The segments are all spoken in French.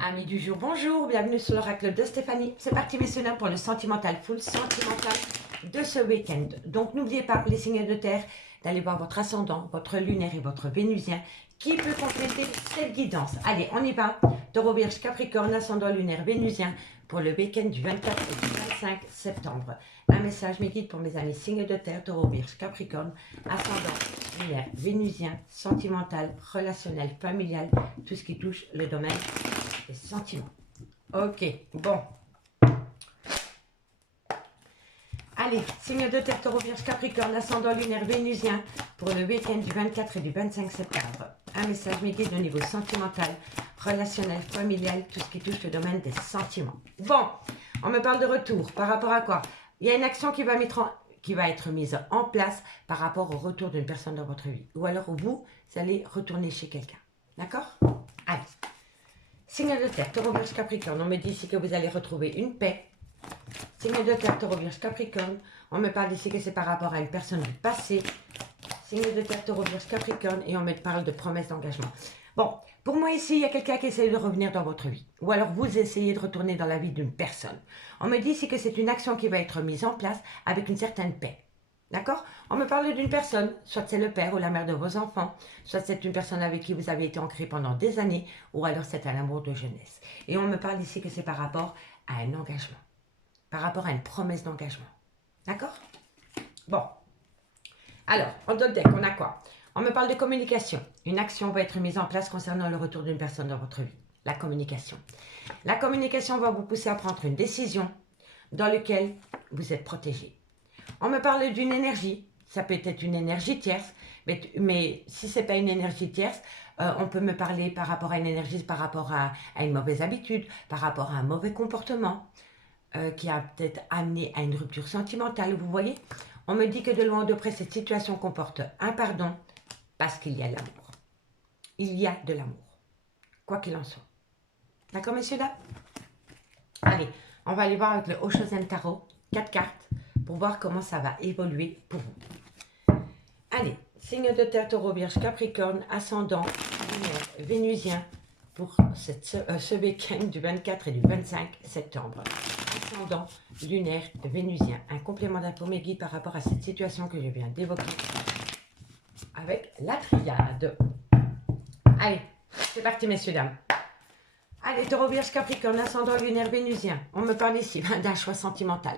Amis du jour, bonjour, bienvenue sur l'oracle de Stéphanie. C'est parti messieurs dames pour le sentimental, full sentimental de ce week-end. Donc n'oubliez pas les signes de terre, d'aller voir votre ascendant, votre lunaire et votre vénusien qui peut compléter cette guidance. Allez, on y va. Taureau, Vierge, Capricorne, ascendant lunaire, vénusien pour le week-end du 24 et du 25 septembre. Un message mes guides pour mes amis signes de terre, Taureau, Vierge, Capricorne, ascendant lunaire, vénusien, sentimental, relationnel, familial, tout ce qui touche le domaine des sentiments. Ok, bon. Allez, signe de terre, Taureau, Vierge, Capricorne, ascendant lunaire, vénusien pour le week-end du 24 et du 25 septembre. Un message mes guides au niveau sentimental, relationnel, familial, tout ce qui touche le domaine des sentiments. Bon, on me parle de retour. Par rapport à quoi? Il y a une action qui va être mise en place par rapport au retour d'une personne dans votre vie. Ou alors vous allez retourner chez quelqu'un. D'accord? Allez. Signe de terre, Taureau, Vierge, Capricorne, on me dit ici que vous allez retrouver une paix. Signe de terre, Taureau, Vierge, Capricorne, on me parle ici que c'est par rapport à une personne du passé. Signe de terre, Taureau, Vierge, Capricorne, et on me parle de promesse d'engagement. Bon, pour moi ici, il y a quelqu'un qui essaye de revenir dans votre vie. Ou alors vous essayez de retourner dans la vie d'une personne. On me dit ici que c'est une action qui va être mise en place avec une certaine paix. D'accord? On me parle d'une personne, soit c'est le père ou la mère de vos enfants, soit c'est une personne avec qui vous avez été ancré pendant des années, ou alors c'est un amour de jeunesse. Et on me parle ici que c'est par rapport à un engagement, par rapport à une promesse d'engagement. D'accord? Bon. Alors, en d'autres deck, on a quoi? On me parle de communication. Une action va être mise en place concernant le retour d'une personne dans votre vie. La communication. La communication va vous pousser à prendre une décision dans laquelle vous êtes protégé. On me parle d'une énergie, ça peut être une énergie tierce, mais si ce n'est pas une énergie tierce, on peut me parler par rapport à une énergie, par rapport à une mauvaise habitude, par rapport à un mauvais comportement qui a peut-être amené à une rupture sentimentale, vous voyez. On me dit que de loin ou de près, cette situation comporte un pardon parce qu'il y a l'amour. Il y a de l'amour, quoi qu'il en soit. D'accord, messieurs, dames? Allez, on va aller voir avec le Oshozen Tarot, 4 cartes, pour voir comment ça va évoluer pour vous. Allez, signe de terre, Taureau, Vierge, Capricorne, ascendant, lunaire, vénusien pour ce week-end du 24 et du 25 septembre. Ascendant, lunaire, vénusien. Un complément d'info mes guides par rapport à cette situation que je viens d'évoquer avec la triade. Allez, c'est parti messieurs, dames. Allez, Taureau, Vierge, Capricorne, ascendant, lunaire, vénusien. On me parle ici d'un choix sentimental.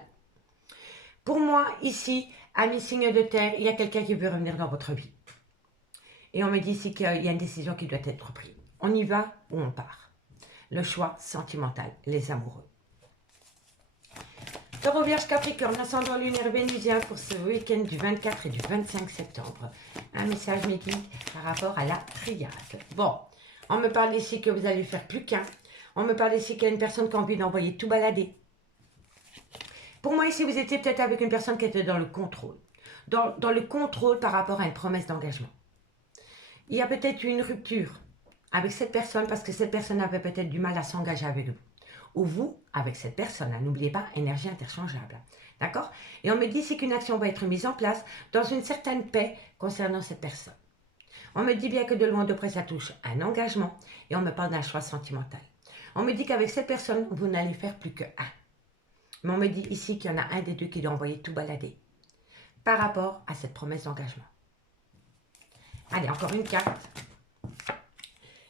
Pour moi, ici, amis signe de terre, il y a quelqu'un qui veut revenir dans votre vie. Et on me dit ici qu'il y a une décision qui doit être prise. On y va ou on part. Le choix sentimental, les amoureux. Taureau, Vierge, Capricorne, ascendant lunaire, vénusien pour ce week-end du 24 et du 25 septembre. Un message mes guides par rapport à la triade. Bon, on me parle ici que vous allez faire plus qu'un. On me parle ici qu'il y a une personne qui a envie d'envoyer tout balader. Pour moi, ici, vous étiez peut-être avec une personne qui était dans le contrôle. Dans le contrôle par rapport à une promesse d'engagement. Il y a peut-être eu une rupture avec cette personne parce que cette personne avait peut-être du mal à s'engager avec vous. Ou vous, avec cette personne. N'oubliez pas, énergie interchangeable. D'accord? Et on me dit ici qu'une action va être mise en place dans une certaine paix concernant cette personne. On me dit bien que de loin de près, ça touche un engagement et on me parle d'un choix sentimental. On me dit qu'avec cette personne, vous n'allez faire plus que un. Mais on me dit ici qu'il y en a un des deux qui doit envoyer tout balader par rapport à cette promesse d'engagement. Allez, encore une carte.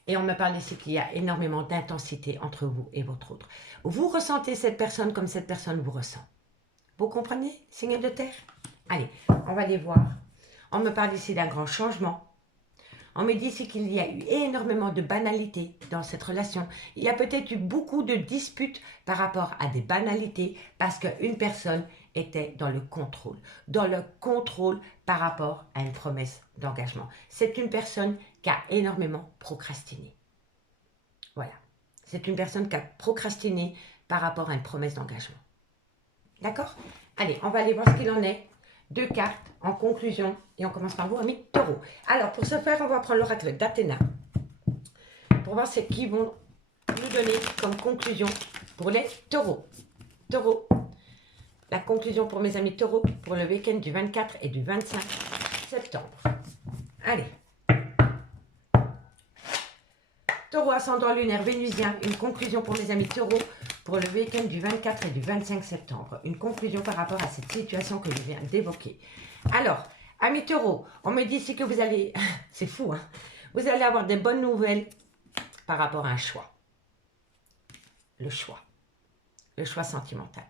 Et on me parle ici qu'il y a énormément d'intensité entre vous et votre autre. Vous ressentez cette personne comme cette personne vous ressent. Vous comprenez, signe de terre? Allez, on va les voir. On me parle ici d'un grand changement. On me dit ici qu'il y a eu énormément de banalités dans cette relation. Il y a peut-être eu beaucoup de disputes par rapport à des banalités parce qu'une personne était dans le contrôle. Dans le contrôle par rapport à une promesse d'engagement. C'est une personne qui a énormément procrastiné. Voilà. C'est une personne qui a procrastiné par rapport à une promesse d'engagement. D'accord? Allez, on va aller voir ce qu'il en est. 2 cartes en conclusion et on commence par vous, amis taureaux. Alors, pour ce faire, on va prendre l'oracle d'Athéna pour voir ce qu'ils vont nous donner comme conclusion pour les taureaux. Taureaux, la conclusion pour mes amis taureaux pour le week-end du 24 et du 25 septembre. Allez. Taureau, ascendant lunaire vénusien, une conclusion pour mes amis taureaux pour le week-end du 24 et du 25 septembre. Une conclusion par rapport à cette situation que je viens d'évoquer. Alors, amis taureaux, on me dit ici que vous allez, c'est fou, hein, vous allez avoir des bonnes nouvelles par rapport à un choix. Le choix sentimental.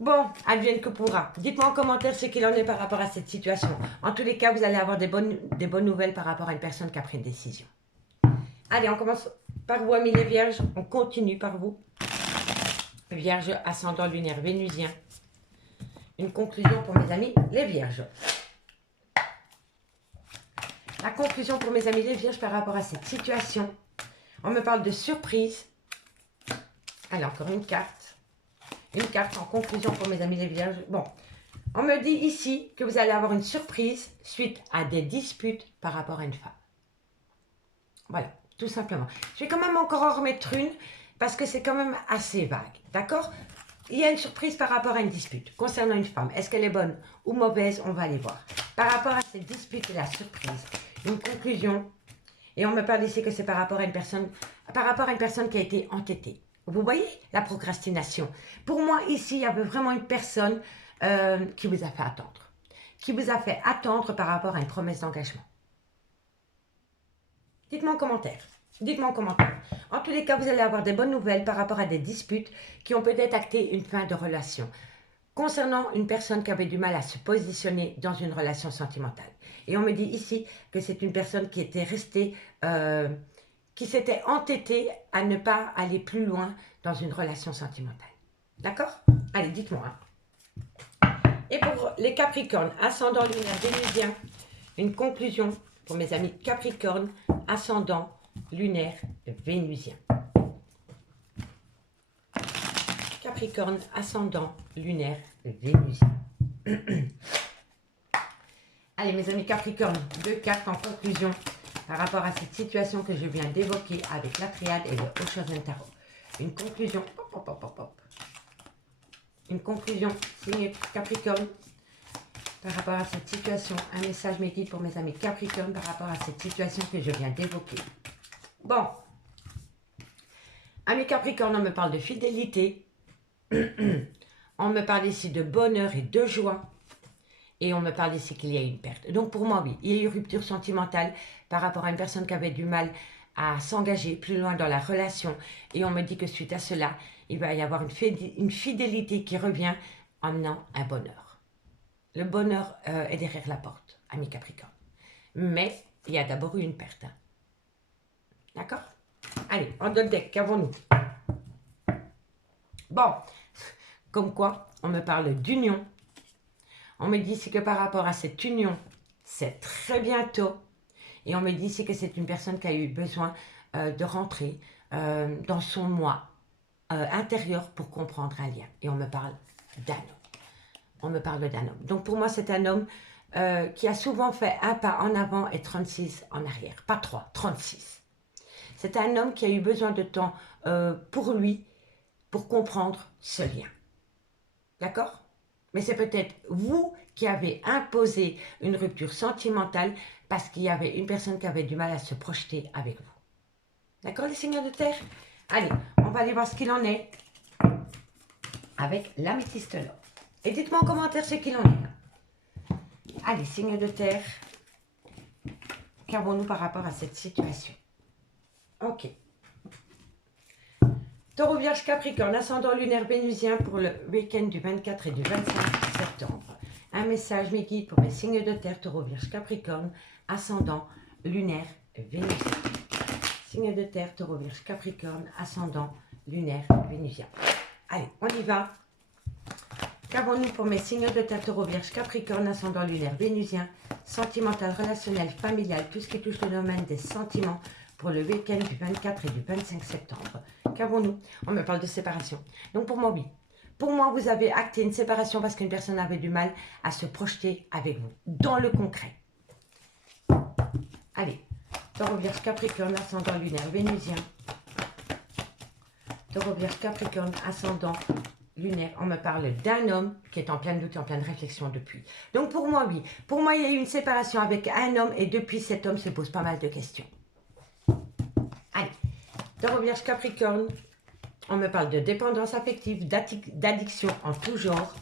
Bon, advienne que pourra. Dites-moi en commentaire ce qu'il en est par rapport à cette situation. En tous les cas, vous allez avoir des bonnes nouvelles par rapport à une personne qui a pris une décision. Allez, on commence par vous, amis les vierges. On continue par vous. Vierge, ascendant lunaire vénusien. Une conclusion pour mes amis les vierges. La conclusion pour mes amis les vierges par rapport à cette situation. On me parle de surprise. Allez, encore une carte. Une carte en conclusion pour mes amis les vierges. Bon, on me dit ici que vous allez avoir une surprise suite à des disputes par rapport à une femme. Voilà, tout simplement. Je vais quand même encore en remettre une parce que c'est quand même assez vague. D'accord? Il y a une surprise par rapport à une dispute concernant une femme. Est-ce qu'elle est bonne ou mauvaise? On va aller voir. Par rapport à cette dispute et la surprise, une conclusion. Et on me parle ici que c'est par rapport à une personne qui a été entêtée. Vous voyez la procrastination. Pour moi, ici, il y avait vraiment une personne qui vous a fait attendre. Qui vous a fait attendre par rapport à une promesse d'engagement. Dites-moi en commentaire. Dites-moi en commentaire. En tous les cas, vous allez avoir des bonnes nouvelles par rapport à des disputes qui ont peut-être acté une fin de relation. Concernant une personne qui avait du mal à se positionner dans une relation sentimentale. Et on me dit ici que c'est une personne qui était restée... qui s'était entêtée à ne pas aller plus loin dans une relation sentimentale. D'accord? Allez, dites-moi. Hein. Et pour les Capricornes, ascendant lunaire vénusien, une conclusion pour mes amis Capricorne, ascendant lunaire vénusien. Capricorne, ascendant lunaire vénusien. Allez, mes amis Capricorne, 2 cartes en conclusion par rapport à cette situation que je viens d'évoquer avec la triade et le Oshozen Tarot. Une conclusion, une conclusion signée Capricorne par rapport à cette situation. Un message mes guides pour mes amis Capricorne par rapport à cette situation que je viens d'évoquer. Bon, amis Capricorne, on me parle de fidélité. On me parle ici de bonheur et de joie. Et on me parle ici qu'il y a une perte. Donc pour moi, oui, il y a eu rupture sentimentale par rapport à une personne qui avait du mal à s'engager plus loin dans la relation. Et on me dit que suite à cela, il va y avoir une fidélité qui revient en menant un bonheur. Le bonheur est derrière la porte, ami Capricorne. Mais il y a d'abord eu une perte. Hein. D'accord? Allez, on donne deck, qu'avons-nous? Bon, comme quoi, on me parle d'union. On me dit ici que par rapport à cette union, c'est très bientôt. Et on me dit ici que c'est une personne qui a eu besoin de rentrer dans son moi intérieur pour comprendre un lien. Et on me parle d'un homme. On me parle d'un homme. Donc pour moi, c'est un homme qui a souvent fait un pas en avant et 36 en arrière. Pas 3, 36. C'est un homme qui a eu besoin de temps pour lui, pour comprendre ce lien. D'accord ? Mais c'est peut-être vous qui avez imposé une rupture sentimentale parce qu'il y avait une personne qui avait du mal à se projeter avec vous. D'accord, les seigneurs de terre? Allez, on va aller voir ce qu'il en est avec l'améthyste là. Et dites-moi en commentaire ce qu'il en est. Allez, seigneurs de terre, qu'avons-nous par rapport à cette situation? Ok. Taureau, Vierge, Capricorne, ascendant lunaire vénusien pour le week-end du 24 et du 25 septembre. Un message, mes guides, pour mes signes de terre, Taureau, Vierge, Capricorne, ascendant lunaire vénusien. Signe de terre, Taureau, Vierge, Capricorne, ascendant lunaire vénusien. Allez, on y va. Qu'avons-nous pour mes signes de terre, Taureau, Vierge, Capricorne, ascendant lunaire vénusien, sentimental, relationnel, familial, tout ce qui touche le domaine des sentiments, pour le week-end du 24 et du 25 septembre. Qu'avons-nous? On me parle de séparation. Donc pour moi, oui. Pour moi, vous avez acté une séparation parce qu'une personne avait du mal à se projeter avec vous. Dans le concret. Allez. Taureau, Vierge, Capricorne, ascendant lunaire vénusien. Taureau, Vierge, Capricorne, ascendant lunaire. On me parle d'un homme qui est en plein doute et en pleine réflexion depuis. Donc pour moi, oui. Pour moi, il y a eu une séparation avec un homme et depuis, cet homme se pose pas mal de questions. Taureau, Vierge, Capricorne, on me parle de dépendance affective, d'addiction en tout genre.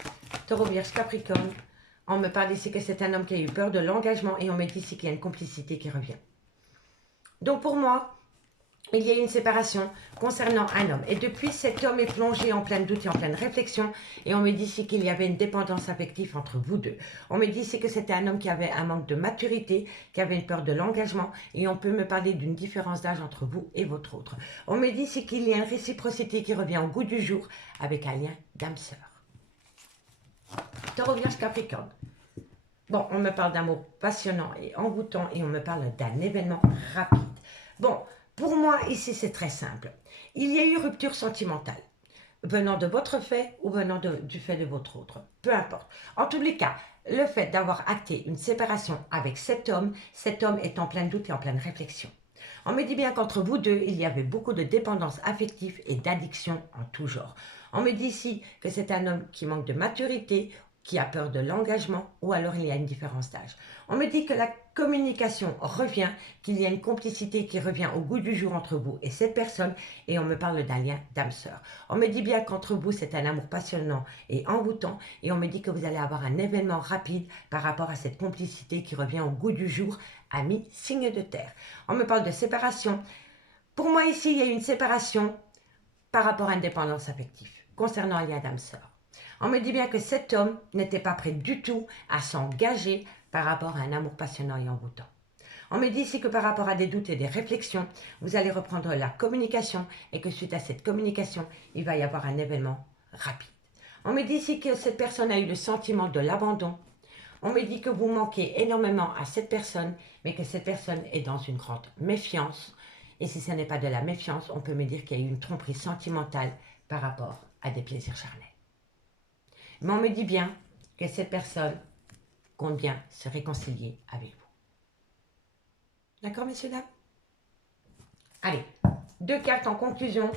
Taureau, Vierge, Capricorne, on me parle ici que c'est un homme qui a eu peur de l'engagement et on me dit ici qu'il y a une complicité qui revient. Donc pour moi, il y a une séparation concernant un homme. Et depuis, cet homme est plongé en plein doute et en pleine réflexion. Et on me dit ici qu'il y avait une dépendance affective entre vous deux. On me dit ici que c'était un homme qui avait un manque de maturité, qui avait une peur de l'engagement. Et on peut me parler d'une différence d'âge entre vous et votre autre. On me dit ici qu'il y a une réciprocité qui revient au goût du jour avec un lien d'âme-sœur. Taureau, Vierge, Capricorne. Bon, on me parle d'amour passionnant et envoûtant et on me parle d'un événement rapide. Bon, pour moi, ici, c'est très simple. Il y a eu rupture sentimentale, venant de votre fait ou venant du fait de votre autre. Peu importe. En tous les cas, le fait d'avoir acté une séparation avec cet homme est en plein doute et en pleine réflexion. On me dit bien qu'entre vous deux, il y avait beaucoup de dépendance affective et d'addiction en tout genre. On me dit ici que c'est un homme qui manque de maturité, qui a peur de l'engagement ou alors il y a une différence d'âge. On me dit que la communication revient, qu'il y a une complicité qui revient au goût du jour entre vous et cette personne et on me parle d'un lien d'âme-sœur. On me dit bien qu'entre vous c'est un amour passionnant et envoûtant et on me dit que vous allez avoir un événement rapide par rapport à cette complicité qui revient au goût du jour, ami signe de terre. On me parle de séparation. Pour moi ici il y a une séparation par rapport à une dépendance affective concernant un lien d'âme-sœur. On me dit bien que cet homme n'était pas prêt du tout à s'engager par rapport à un amour passionnant et envoûtant. On me dit ici que par rapport à des doutes et des réflexions, vous allez reprendre la communication et que suite à cette communication, il va y avoir un événement rapide. On me dit ici que cette personne a eu le sentiment de l'abandon. On me dit que vous manquez énormément à cette personne, mais que cette personne est dans une grande méfiance. Et si ce n'est pas de la méfiance, on peut me dire qu'il y a eu une tromperie sentimentale par rapport à des plaisirs charnels. Mais on me dit bien que cette personne compte bien se réconcilier avec vous. D'accord, messieurs, dames? Allez, 2 cartes en conclusion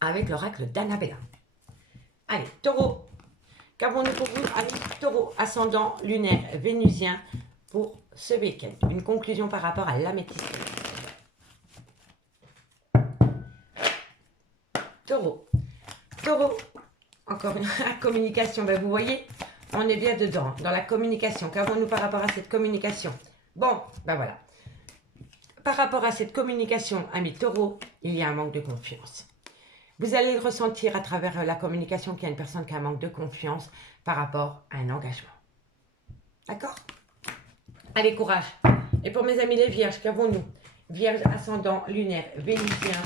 avec l'oracle d'Annabella. Allez, taureau, qu'avons-nous pour vous? Allez, taureau, ascendant lunaire vénusien pour ce week-end. Une conclusion par rapport à l'améthyste. Taureau, taureau. Encore une communication, ben vous voyez, on est bien dedans, dans la communication. Qu'avons-nous par rapport à cette communication? Bon, ben voilà. Par rapport à cette communication, ami taureau, il y a un manque de confiance. Vous allez le ressentir à travers la communication qu'il y a une personne qui a un manque de confiance par rapport à un engagement. D'accord? Allez, courage. Et pour mes amis les vierges, qu'avons-nous? Vierge, ascendant, lunaire, vénusien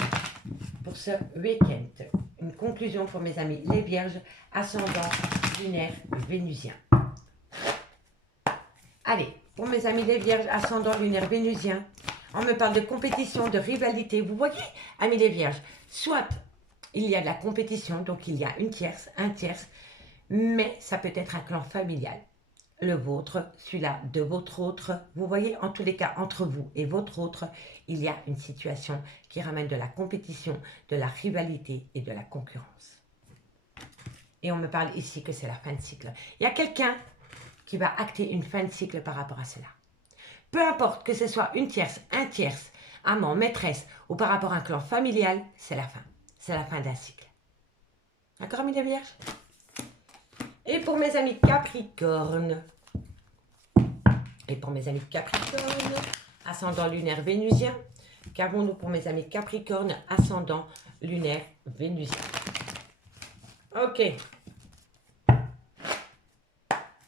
pour ce week-end. Une conclusion pour mes amis les vierges, ascendant, lunaire, vénusien. Allez, pour mes amis les vierges, ascendant, lunaire, vénusien, on me parle de compétition, de rivalité. Vous voyez, amis les vierges, soit il y a de la compétition, donc il y a une tierce, un tierce, mais ça peut être un clan familial. Le vôtre, celui-là de votre autre. Vous voyez, en tous les cas, entre vous et votre autre, il y a une situation qui ramène de la compétition, de la rivalité et de la concurrence. Et on me parle ici que c'est la fin de cycle. Il y a quelqu'un qui va acter une fin de cycle par rapport à cela. Peu importe que ce soit une tierce, un tierce, amant, maîtresse ou par rapport à un clan familial, c'est la fin. C'est la fin d'un cycle. D'accord, amis les vierges? Et pour mes amis Capricorne, ascendant lunaire vénusien, qu'avons-nous pour mes amis Capricorne, ascendant lunaire vénusien? Ok.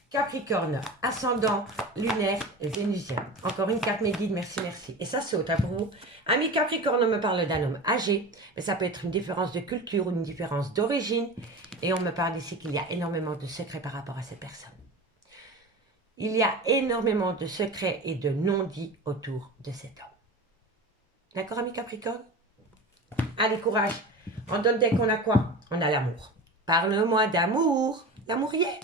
Capricorne, ascendant lunaire vénusien. Encore une carte mes guides, merci, merci. Et ça saute hein, pour vous. Ami Capricorne, on me parle d'un homme âgé, mais ça peut être une différence de culture ou une différence d'origine. Et on me parle ici qu'il y a énormément de secrets par rapport à cette personne. Il y a énormément de secrets et de non-dits autour de cet homme. D'accord, ami Capricorne? Allez, courage. On donne dès qu'on a quoi? On a l'amour. Parle-moi d'amour. L'amour y est.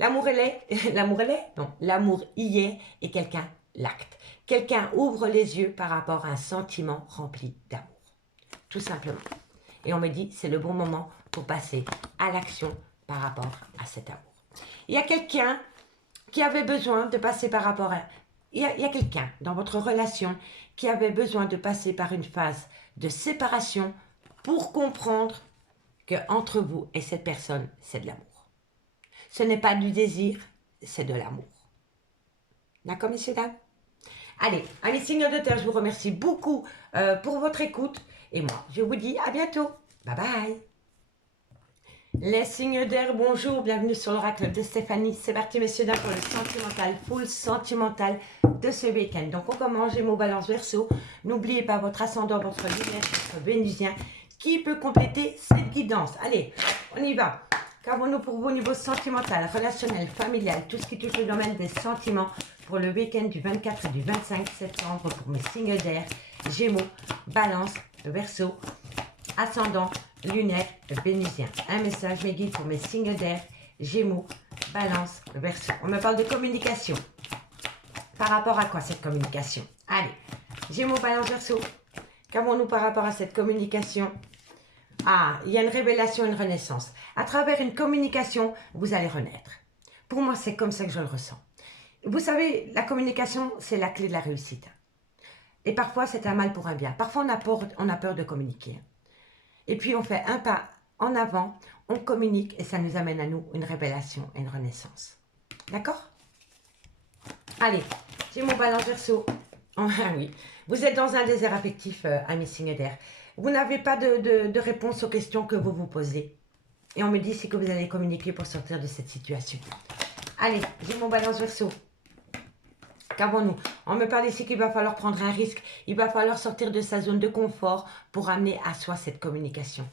L'amour elle est. L'amour elle est? Non, l'amour y est et quelqu'un l'acte. Quelqu'un ouvre les yeux par rapport à un sentiment rempli d'amour. Tout simplement. Et on me dit, c'est le bon moment pour passer à l'action par rapport à cet amour. Il y a quelqu'un qui avait besoin de passer par rapport à... Il y a quelqu'un dans votre relation qui avait besoin de passer par une phase de séparation pour comprendre que entre vous et cette personne, c'est de l'amour. Ce n'est pas du désir, c'est de l'amour. D'accord, messieurs, dames? Allez, amis signes de terre, je vous remercie beaucoup pour votre écoute. Et moi, je vous dis à bientôt. Bye bye. Les signes d'air, bonjour, bienvenue sur l'oracle de Stéphanie. C'est parti, messieurs, dames, pour le sentimental, full sentimental de ce week-end. Donc, on commence, Gémeaux, Balance, Verseau. N'oubliez pas votre ascendant, votre lunaire, votre vénusien, qui peut compléter cette guidance. Allez, on y va. Qu'avons-nous pour vous au niveau sentimental, relationnel, familial, tout ce qui touche le domaine des sentiments pour le week-end du 24 et du 25 septembre pour mes signes d'air, Gémeaux, Balance, Verseau, ascendant, lunaire, vénusien. Un message, mes guides, pour mes signes d'air, Gémeaux, Balance, Verseau. On me parle de communication. Par rapport à quoi cette communication? Allez, Gémeaux, Balance, Verseau. Qu'avons-nous par rapport à cette communication? Ah, il y a une révélation, une renaissance. À travers une communication, vous allez renaître. Pour moi, c'est comme ça que je le ressens. Vous savez, la communication, c'est la clé de la réussite. Et parfois, c'est un mal pour un bien. Parfois, on a peur de communiquer. Et puis, on fait un pas en avant, on communique et ça nous amène à nous une révélation et une renaissance. D'accord? Allez, j'ai mon Balance Verseau. Ah oui, vous êtes dans un désert affectif, amis signes d'air. Vous n'avez pas de réponse aux questions que vous vous posez. Et on me dit c'est que vous allez communiquer pour sortir de cette situation. Allez, j'ai mon Balance Verseau. Qu'avons-nous? On me parle ici qu'il va falloir prendre un risque. Il va falloir sortir de sa zone de confort pour amener à soi cette communication.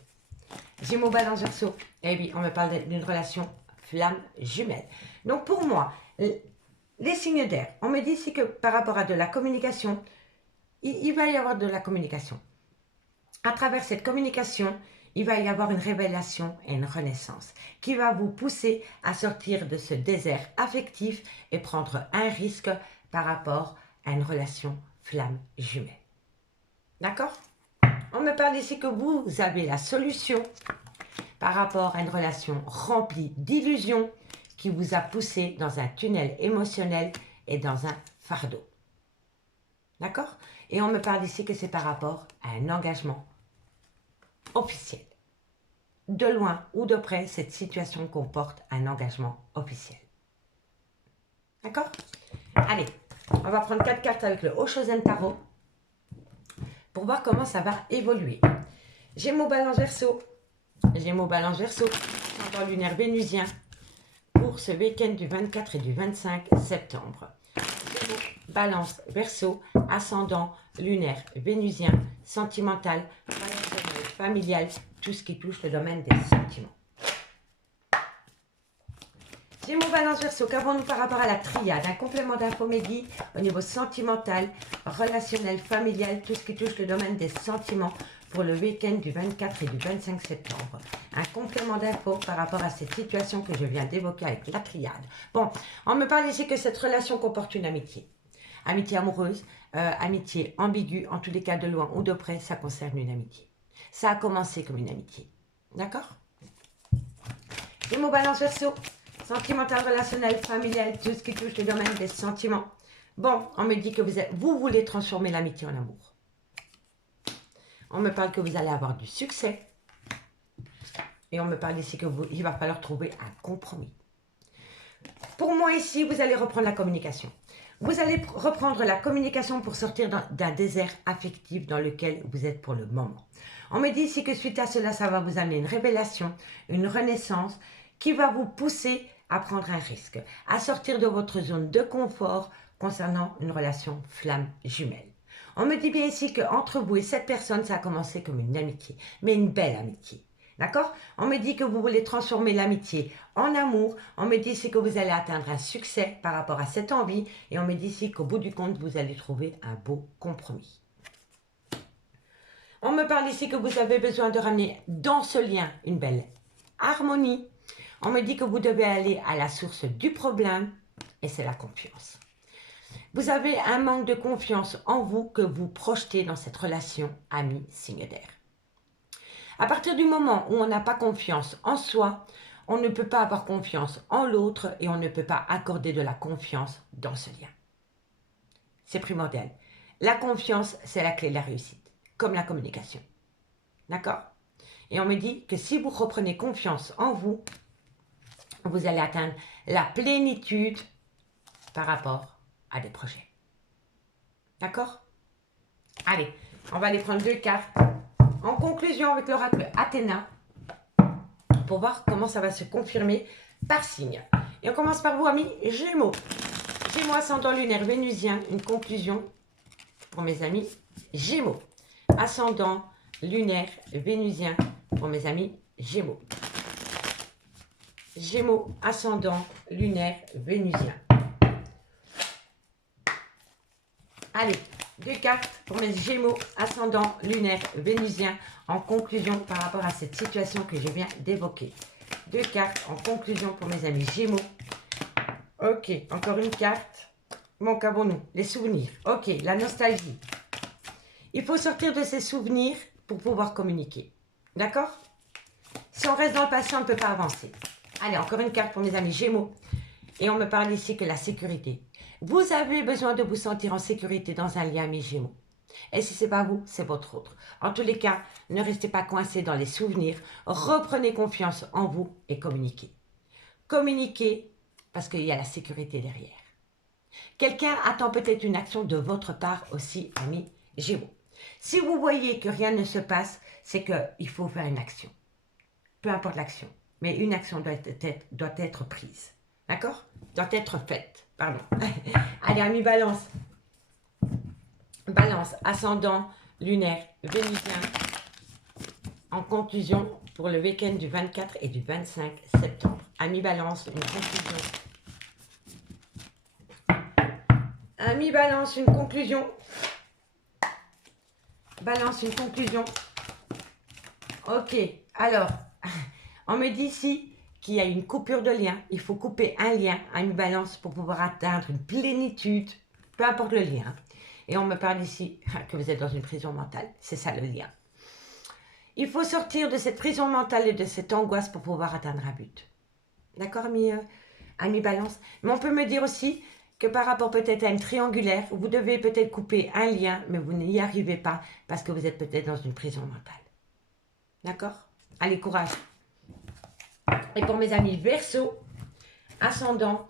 J'ai mon Balance Verseau. Eh oui, on me parle d'une relation flamme jumelle. Donc pour moi, les signes d'air, on me dit ici que par rapport à de la communication, il va y avoir de la communication. À travers cette communication, il va y avoir une révélation et une renaissance qui va vous pousser à sortir de ce désert affectif et prendre un risque par rapport à une relation flamme jumelle. D'accord? On me parle ici que vous avez la solution par rapport à une relation remplie d'illusions qui vous a poussé dans un tunnel émotionnel et dans un fardeau. D'accord? Et on me parle ici que c'est par rapport à un engagement officiel. De loin ou de près, cette situation comporte un engagement officiel. D'accord? Allez, on va prendre 4 cartes avec le Oshozen Tarot pour voir comment ça va évoluer. Gémeaux, Balance, Verseau. Gémeaux, Balance, Verseau. Ascendant lunaire vénusien pour ce week-end du 24 et du 25 septembre. Gémeaux, Balance, Verseau. Ascendant lunaire vénusien, sentimental, familial, tout ce qui touche le domaine des sentiments. Gémeaux, Balance, Verseau, qu'avons-nous par rapport à la triade? Un complément d'info Mehdi au niveau sentimental, relationnel, familial, tout ce qui touche le domaine des sentiments pour le week-end du 24 et du 25 septembre. Un complément d'info par rapport à cette situation que je viens d'évoquer avec la triade. Bon, on me parle ici que cette relation comporte une amitié. Amitié amoureuse, amitié ambiguë, en tous les cas de loin ou de près, ça concerne une amitié. Ça a commencé comme une amitié. D'accord? Gémeaux, Balance, Verseau. Sentimental, relationnel, familial, tout ce qui touche le domaine des sentiments. Bon, on me dit que vous voulez transformer l'amitié en amour. On me parle que vous allez avoir du succès. Et on me parle ici qu'il va falloir trouver un compromis. Pour moi ici, vous allez reprendre la communication. Vous allez reprendre la communication pour sortir d'un désert affectif dans lequel vous êtes pour le moment. On me dit ici que suite à cela, ça va vous amener une révélation, une renaissance qui va vous pousser à prendre un risque, à sortir de votre zone de confort concernant une relation flamme jumelle. On me dit bien ici qu'entre vous et cette personne, ça a commencé comme une amitié, mais une belle amitié. D'accord? On me dit que vous voulez transformer l'amitié en amour. On me dit ici que vous allez atteindre un succès par rapport à cette envie. Et on me dit ici qu'au bout du compte, vous allez trouver un beau compromis. On me parle ici que vous avez besoin de ramener dans ce lien une belle harmonie. On me dit que vous devez aller à la source du problème et c'est la confiance. Vous avez un manque de confiance en vous que vous projetez dans cette relation ami signe d'air. À partir du moment où on n'a pas confiance en soi, on ne peut pas avoir confiance en l'autre et on ne peut pas accorder de la confiance dans ce lien. C'est primordial. La confiance, c'est la clé de la réussite. comme la communication. D'accord? Et on me dit que si vous reprenez confiance en vous, vous allez atteindre la plénitude par rapport à des projets. D'accord? Allez, on va aller prendre 2 cartes en conclusion avec l'oracle Athéna pour voir comment ça va se confirmer par signe. Et on commence par vous, amis Gémeaux. Gémeaux ascendant lunaire vénusien, une conclusion pour mes amis Gémeaux. Ascendant lunaire vénusien pour mes amis Gémeaux. Gémeaux, ascendant lunaire vénusien. Allez, 2 cartes pour mes Gémeaux, ascendant lunaire vénusien en conclusion par rapport à cette situation que je viens d'évoquer. 2 cartes en conclusion pour mes amis Gémeaux. Ok, encore une carte. Bon, qu'avons-nous? Les souvenirs. Ok, la nostalgie. Il faut sortir de ces souvenirs pour pouvoir communiquer. D'accord? Si on reste dans le passé, on ne peut pas avancer. Allez, encore une carte pour mes amis Gémeaux. Et on me parle ici que la sécurité. Vous avez besoin de vous sentir en sécurité dans un lien, mes Gémeaux. Et si ce n'est pas vous, c'est votre autre. En tous les cas, ne restez pas coincés dans les souvenirs. Reprenez confiance en vous et communiquez. Communiquez parce qu'il y a la sécurité derrière. Quelqu'un attend peut-être une action de votre part aussi, amis Gémeaux. Si vous voyez que rien ne se passe, c'est qu'il faut faire une action. Peu importe l'action, mais une action doit être prise. D'accord? Doit être faite. Pardon. Allez, amis Balance. Balance, ascendant lunaire vénusien. En conclusion, pour le week-end du 24 et du 25 septembre. Amis Balance, une conclusion. Amis Balance, une conclusion. Balance, une conclusion. Ok, alors, on me dit ici qu'il y a une coupure de lien. Il faut couper un lien, amis Balance, pour pouvoir atteindre une plénitude, peu importe le lien. Et on me parle ici que vous êtes dans une prison mentale. C'est ça le lien. Il faut sortir de cette prison mentale et de cette angoisse pour pouvoir atteindre un but. D'accord, amis Balance? Mais on peut me dire aussi que par rapport peut-être à une triangulaire, vous devez peut-être couper un lien, mais vous n'y arrivez pas parce que vous êtes peut-être dans une prison mentale. D'accord? Allez, courage. Et pour mes amis Verseau, ascendant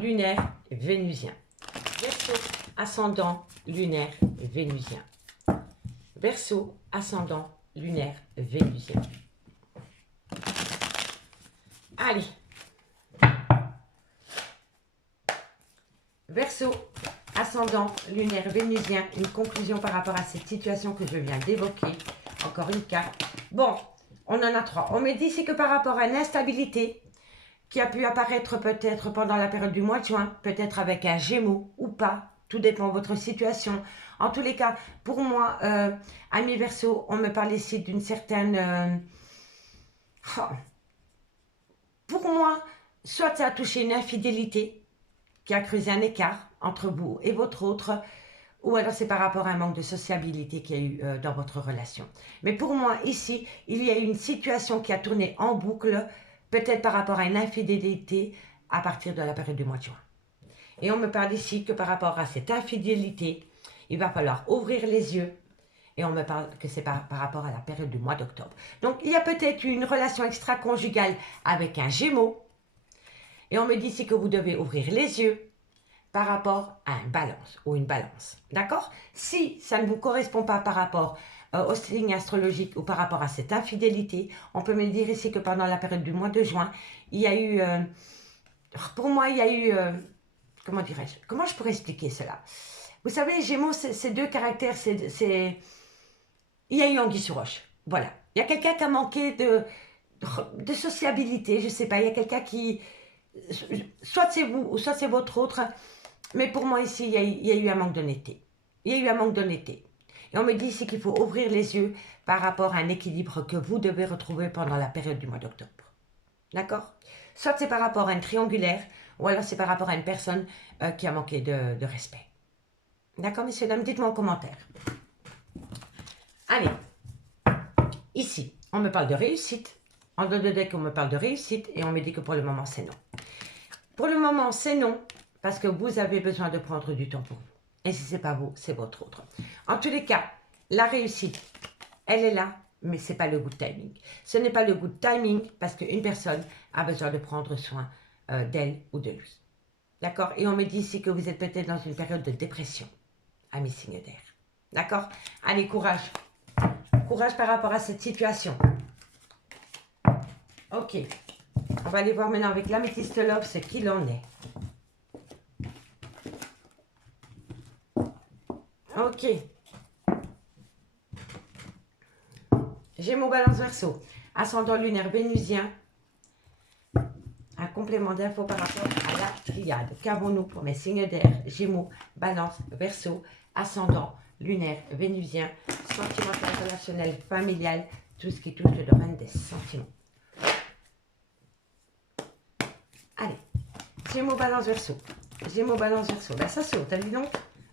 lunaire vénusien. Verseau, ascendant lunaire vénusien. Verseau, ascendant lunaire vénusien. Allez. Verseau, ascendant lunaire vénusien, une conclusion par rapport à cette situation que je viens d'évoquer. Encore une carte. Bon, on en a 3. On me dit c'est que par rapport à une instabilité qui a pu apparaître peut-être pendant la période du mois de juin, peut-être avec un Gémeaux ou pas, tout dépend de votre situation. En tous les cas, pour moi, amis Verseau, on me parle ici d'une certaine... pour moi, soit ça a touché une infidélité qui a creusé un écart entre vous et votre autre, ou alors c'est par rapport à un manque de sociabilité qu'il y a eu dans votre relation. Mais pour moi, ici, il y a eu une situation qui a tourné en boucle, peut-être par rapport à une infidélité à partir de la période du mois de juin. Et on me parle ici que par rapport à cette infidélité, il va falloir ouvrir les yeux. Et on me parle que c'est par rapport à la période du mois d'octobre. Donc, il y a peut-être une relation extra-conjugale avec un Gémeaux. Et on me dit ici que vous devez ouvrir les yeux par rapport à un Balance ou une Balance. D'accord? Si ça ne vous correspond pas par rapport au signe astrologique ou par rapport à cette infidélité, on peut me dire ici que pendant la période du mois de juin, il y a eu... pour moi, il y a eu... comment dirais-je? Comment je pourrais expliquer cela? Vous savez, Gémeaux, ces deux caractères, c'est... Il y a eu anguille sur roche. Voilà. Il y a quelqu'un qui a manqué de sociabilité, je ne sais pas. Il y a quelqu'un qui... Soit c'est vous, ou soit c'est votre autre. Mais pour moi, ici, il y a eu un manque d'honnêteté. Il y a eu un manque d'honnêteté. Et on me dit ici qu'il faut ouvrir les yeux par rapport à un équilibre que vous devez retrouver pendant la période du mois d'octobre. D'accord? Soit c'est par rapport à une triangulaire, ou alors c'est par rapport à une personne qui a manqué de respect. D'accord, messieurs, dames? Dites-moi en commentaire. Allez. Ici, on me parle de réussite. En dos de deck, on me parle de réussite et on me dit que pour le moment, c'est non. Pour le moment, c'est non, parce que vous avez besoin de prendre du temps pour vous. Et si ce n'est pas vous, c'est votre autre. En tous les cas, La réussite, elle est là, mais ce n'est pas le good timing. Ce n'est pas le good timing parce qu'une personne a besoin de prendre soin d'elle ou de lui. D'accord? Et on me dit ici que vous êtes peut-être dans une période de dépression, amis signes d'air. D'accord? Allez, courage. Courage par rapport à cette situation. Ok. On va aller voir maintenant avec l'améthyste love ce qu'il en est. Ok. Gémeaux, Balance, Verseau. Ascendant lunaire vénusien. Un complément d'infos par rapport à la triade. Qu'avons-nous pour mes signes d'air? Gémeaux, Balance, Verseau. Ascendant lunaire vénusien. Sentimental, relationnel, familial. Tout ce qui touche le domaine des sentiments. Allez. Gémeaux, Balance, Verseau. Gémeaux, Balance, Verseau. Ben ça saute, t'as dit donc?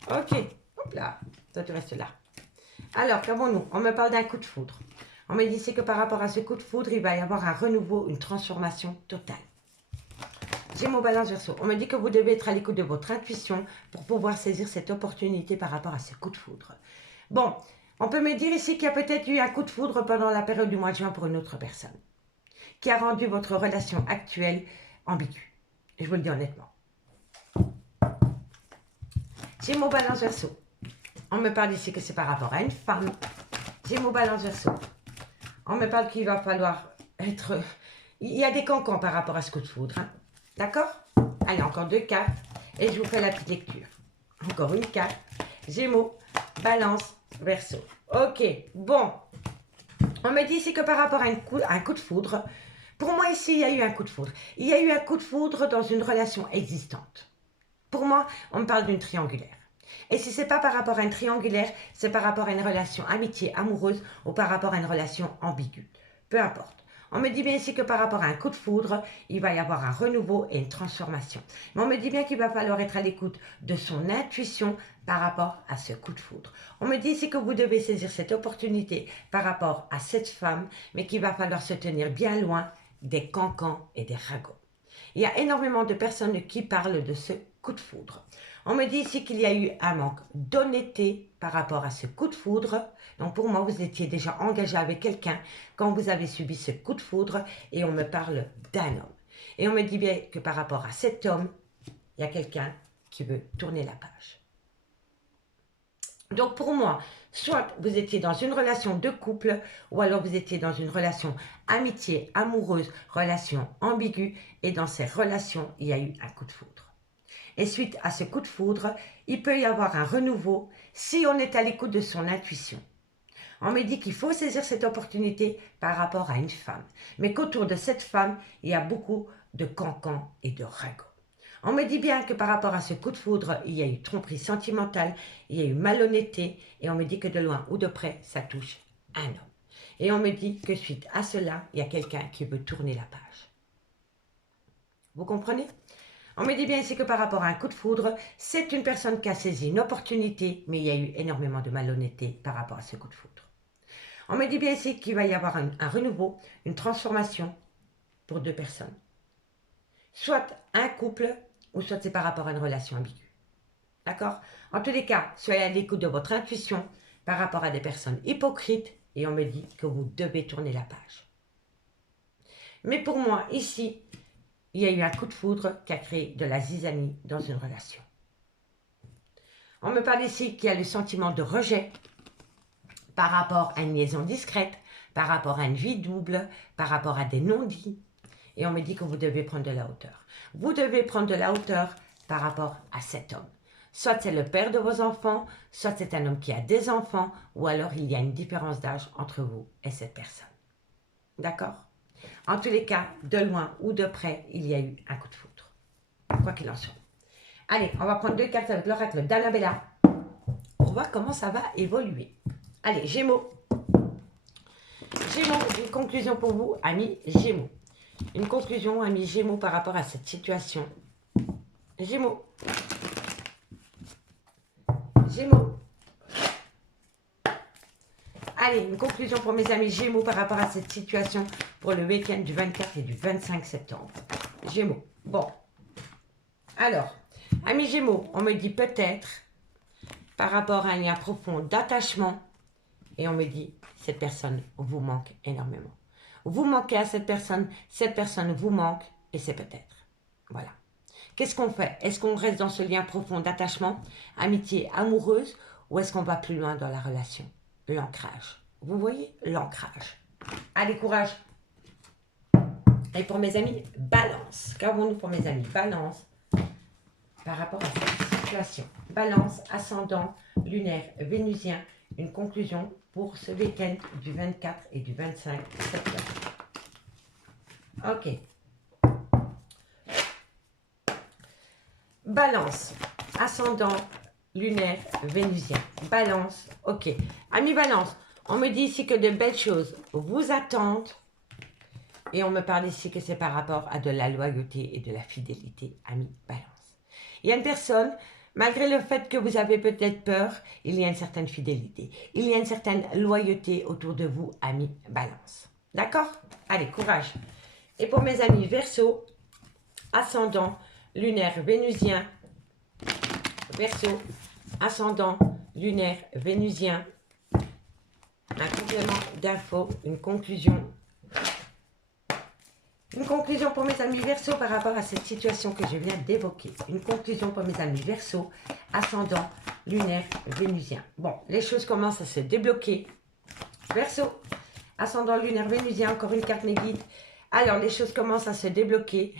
Ok. Hop là. Toi, tu restes là. Alors, qu'avons-nous? On me parle d'un coup de foudre. On me dit c'est que par rapport à ce coup de foudre, il va y avoir un renouveau, une transformation totale. Gémeaux, Balance, Verseau. On me dit que vous devez être à l'écoute de votre intuition pour pouvoir saisir cette opportunité par rapport à ce coup de foudre. Bon, on peut me dire ici qu'il y a peut-être eu un coup de foudre pendant la période du mois de juin pour une autre personne qui a rendu votre relation actuelle ambiguë. Et je vous le dis honnêtement. Gémeaux, Balance, Verseau. On me parle ici que c'est par rapport à une femme. Gémeaux, Balance, Verseau. On me parle qu'il va falloir être... Il y a des cancans par rapport à ce coup de foudre. Hein. D'accord? Allez, encore 2 cartes. Et je vous fais la petite lecture. Encore une carte. Gémeaux, Balance, Verseau. Ok, bon. On me dit ici que par rapport à un coup de foudre, pour moi ici, il y a eu un coup de foudre. Il y a eu un coup de foudre dans une relation existante. Pour moi, on me parle d'une triangulaire. Et si ce n'est pas par rapport à une triangulaire, c'est par rapport à une relation amitié, amoureuse ou par rapport à une relation ambiguë. Peu importe. On me dit bien ici que par rapport à un coup de foudre, il va y avoir un renouveau et une transformation. Mais on me dit bien qu'il va falloir être à l'écoute de son intuition par rapport à ce coup de foudre. On me dit ici que vous devez saisir cette opportunité par rapport à cette femme, mais qu'il va falloir se tenir bien loin des cancans et des ragots. Il y a énormément de personnes qui parlent de ce coup de foudre. On me dit ici qu'il y a eu un manque d'honnêteté par rapport à ce coup de foudre. Donc pour moi, vous étiez déjà engagé avec quelqu'un quand vous avez subi ce coup de foudre et on me parle d'un homme. Et on me dit bien que par rapport à cet homme, il y a quelqu'un qui veut tourner la page. Donc pour moi, soit vous étiez dans une relation de couple ou alors vous étiez dans une relation amitié, amoureuse, relation ambiguë et dans ces relations, il y a eu un coup de foudre. Et suite à ce coup de foudre, il peut y avoir un renouveau si on est à l'écoute de son intuition. On me dit qu'il faut saisir cette opportunité par rapport à une femme, mais qu'autour de cette femme, il y a beaucoup de cancans et de ragots. On me dit bien que par rapport à ce coup de foudre, il y a eu tromperie sentimentale, il y a eu malhonnêteté, et on me dit que de loin ou de près, ça touche un homme. Et on me dit que suite à cela, il y a quelqu'un qui veut tourner la page. Vous comprenez? On me dit bien ici que par rapport à un coup de foudre, c'est une personne qui a saisi une opportunité, mais il y a eu énormément de malhonnêteté par rapport à ce coup de foudre. On me dit bien ici qu'il va y avoir un renouveau, une transformation pour 2 personnes. Soit un couple, ou soit c'est par rapport à une relation ambiguë. D'accord? En tous les cas, soyez à l'écoute de votre intuition par rapport à des personnes hypocrites et on me dit que vous devez tourner la page. Mais pour moi, ici, il y a eu un coup de foudre qui a créé de la zizanie dans une relation. On me parle ici qu'il y a le sentiment de rejet par rapport à une liaison discrète, par rapport à une vie double, par rapport à des non-dits. Et on me dit que vous devez prendre de la hauteur. Vous devez prendre de la hauteur par rapport à cet homme. Soit c'est le père de vos enfants, soit c'est un homme qui a des enfants, ou alors il y a une différence d'âge entre vous et cette personne. D'accord? En tous les cas, de loin ou de près, il y a eu un coup de foudre. Quoi qu'il en soit. Allez, on va prendre 2 cartes avec l'oracle d'Annabella pour voir comment ça va évoluer. Allez, Gémeaux. Gémeaux, une conclusion pour vous, amis Gémeaux. Une conclusion, amis Gémeaux, par rapport à cette situation. Gémeaux. Gémeaux. Allez, une conclusion pour mes amis Gémeaux par rapport à cette situation pour le week-end du 24 et du 25 septembre. Gémeaux. Bon. Alors, amis Gémeaux, on me dit peut-être, par rapport à un lien profond d'attachement, Et on me dit, cette personne vous manque énormément. Vous manquez à cette personne vous manque, et c'est peut-être. Voilà. Qu'est-ce qu'on fait? Est-ce qu'on reste dans ce lien profond d'attachement, amitié amoureuse, ou est-ce qu'on va plus loin dans la relation? L'ancrage. Vous voyez? L'ancrage. Allez, courage. Et pour mes amis, balance. Qu'avons-nous pour mes amis? Balance par rapport à cette situation. Balance, ascendant, lunaire, vénusien. Une conclusion pour ce week-end du 24 et du 25 septembre. Ok. Balance, ascendant, lunaire, vénusien. Balance, ok. Amis Balance, on me dit ici que de belles choses vous attendent. Et on me parle ici que c'est par rapport à de la loyauté et de la fidélité, amis Balance. Il y a une personne, malgré le fait que vous avez peut-être peur, il y a une certaine fidélité. Il y a une certaine loyauté autour de vous, amis Balance. D'accord? Allez, courage. Et pour mes amis Verseau, ascendant, lunaire, vénusien. Verseau, ascendant, lunaire, vénusien. Un complément d'infos, une conclusion. Une conclusion pour mes amis Verseau par rapport à cette situation que je viens d'évoquer. Une conclusion pour mes amis Verseau, ascendant, lunaire, vénusien. Bon, les choses commencent à se débloquer. Verseau, ascendant, lunaire, vénusien, encore une carte mes guides. Alors, les choses commencent à se débloquer.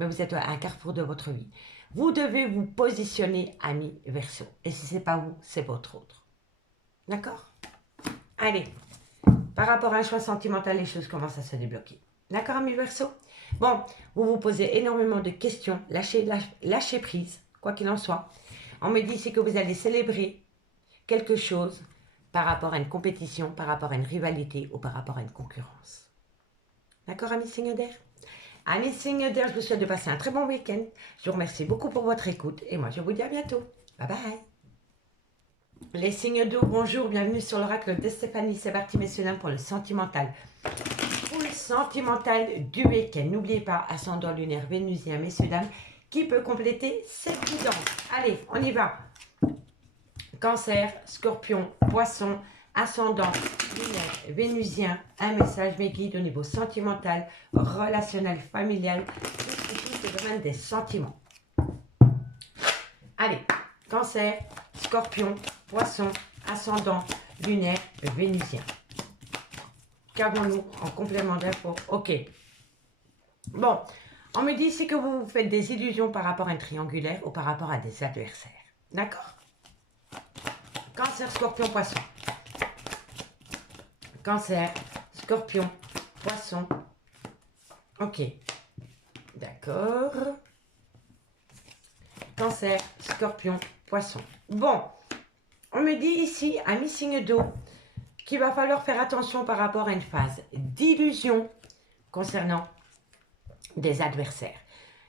Mais vous êtes à un carrefour de votre vie. Vous devez vous positionner, amis Verseau. Et si ce n'est pas vous, c'est votre autre. D'accord? Allez, par rapport à un choix sentimental, les choses commencent à se débloquer. D'accord, amis Verseau? Bon, vous vous posez énormément de questions. Lâchez prise, quoi qu'il en soit. On me dit ici que vous allez célébrer quelque chose par rapport à une compétition, par rapport à une rivalité ou par rapport à une concurrence. D'accord, amis signes d'air? Amis signes d'air, je vous souhaite de passer un très bon week-end. Je vous remercie beaucoup pour votre écoute et moi, je vous dis à bientôt. Bye bye. Les signes d'eau, bonjour, bienvenue sur l'oracle de Stéphanie. C'est parti, messieurs, dames, pour le sentimental. Pour le sentimental du week-end. N'oubliez pas, ascendant lunaire vénusien, messieurs, dames, qui peut compléter cette guidance. Allez, on y va. Cancer, scorpion, poisson, ascendant lunaire vénusien. Un message mes guides au niveau sentimental, relationnel, familial. Tout ce qui est domaine des sentiments. Allez, cancer, scorpion, poisson, ascendant lunaire vénusien. Qu'avons-nous en complément d'infos? Ok. Bon, on me dit ici que vous faites des illusions par rapport à un triangulaire ou par rapport à des adversaires. D'accord? Cancer, scorpion, poisson. Cancer, scorpion, poisson. Ok. D'accord. Cancer, scorpion, poisson. Bon, on me dit ici, amis signe d'eau, qu'il va falloir faire attention par rapport à une phase d'illusion concernant des adversaires.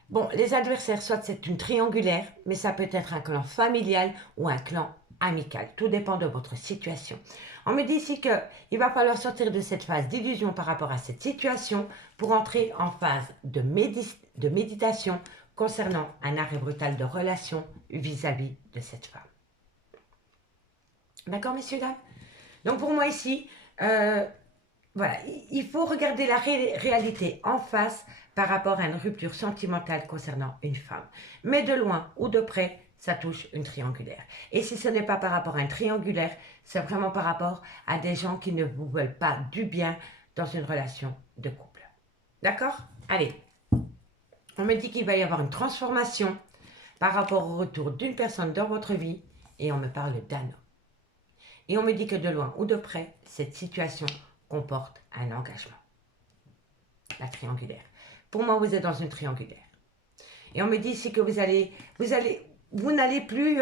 Bon, les adversaires, soit c'est une triangulaire, mais ça peut être un clan familial ou un clan amical. Tout dépend de votre situation. On me dit ici qu'il va falloir sortir de cette phase d'illusion par rapport à cette situation pour entrer en phase de méditation concernant un arrêt brutal de relation vis-à-vis de cette femme. D'accord, messieurs, dames? Donc, pour moi ici, voilà, il faut regarder la réalité en face par rapport à une rupture sentimentale concernant une femme. Mais de loin ou de près, ça touche une triangulaire. Et si ce n'est pas par rapport à un triangulaire, c'est vraiment par rapport à des gens qui ne vous veulent pas du bien dans une relation de couple. D'accord? Allez, on me dit qu'il va y avoir une transformation par rapport au retour d'une personne dans votre vie et on me parle d'un homme. Et on me dit que de loin ou de près, cette situation comporte un engagement. La triangulaire. Pour moi, vous êtes dans une triangulaire. Et on me dit ici que vous n'allez plus,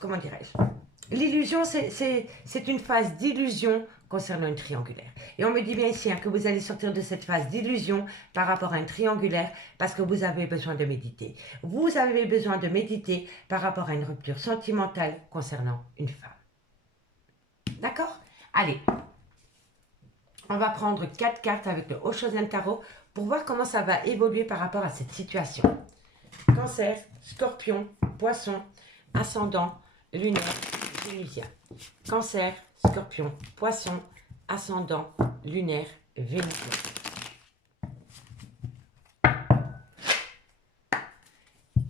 comment dirais-je, l'illusion, c'est une phase d'illusion concernant une triangulaire. Et on me dit bien ici que vous allez sortir de cette phase d'illusion par rapport à une triangulaire parce que vous avez besoin de méditer. Vous avez besoin de méditer par rapport à une rupture sentimentale concernant une femme. D'accord? Allez, on va prendre 4 cartes avec le Oshozen Tarot pour voir comment ça va évoluer par rapport à cette situation. Cancer, scorpion, poisson, ascendant, lunaire, vénusien. Cancer, Scorpion, Poisson, ascendant, lunaire, Vénusien.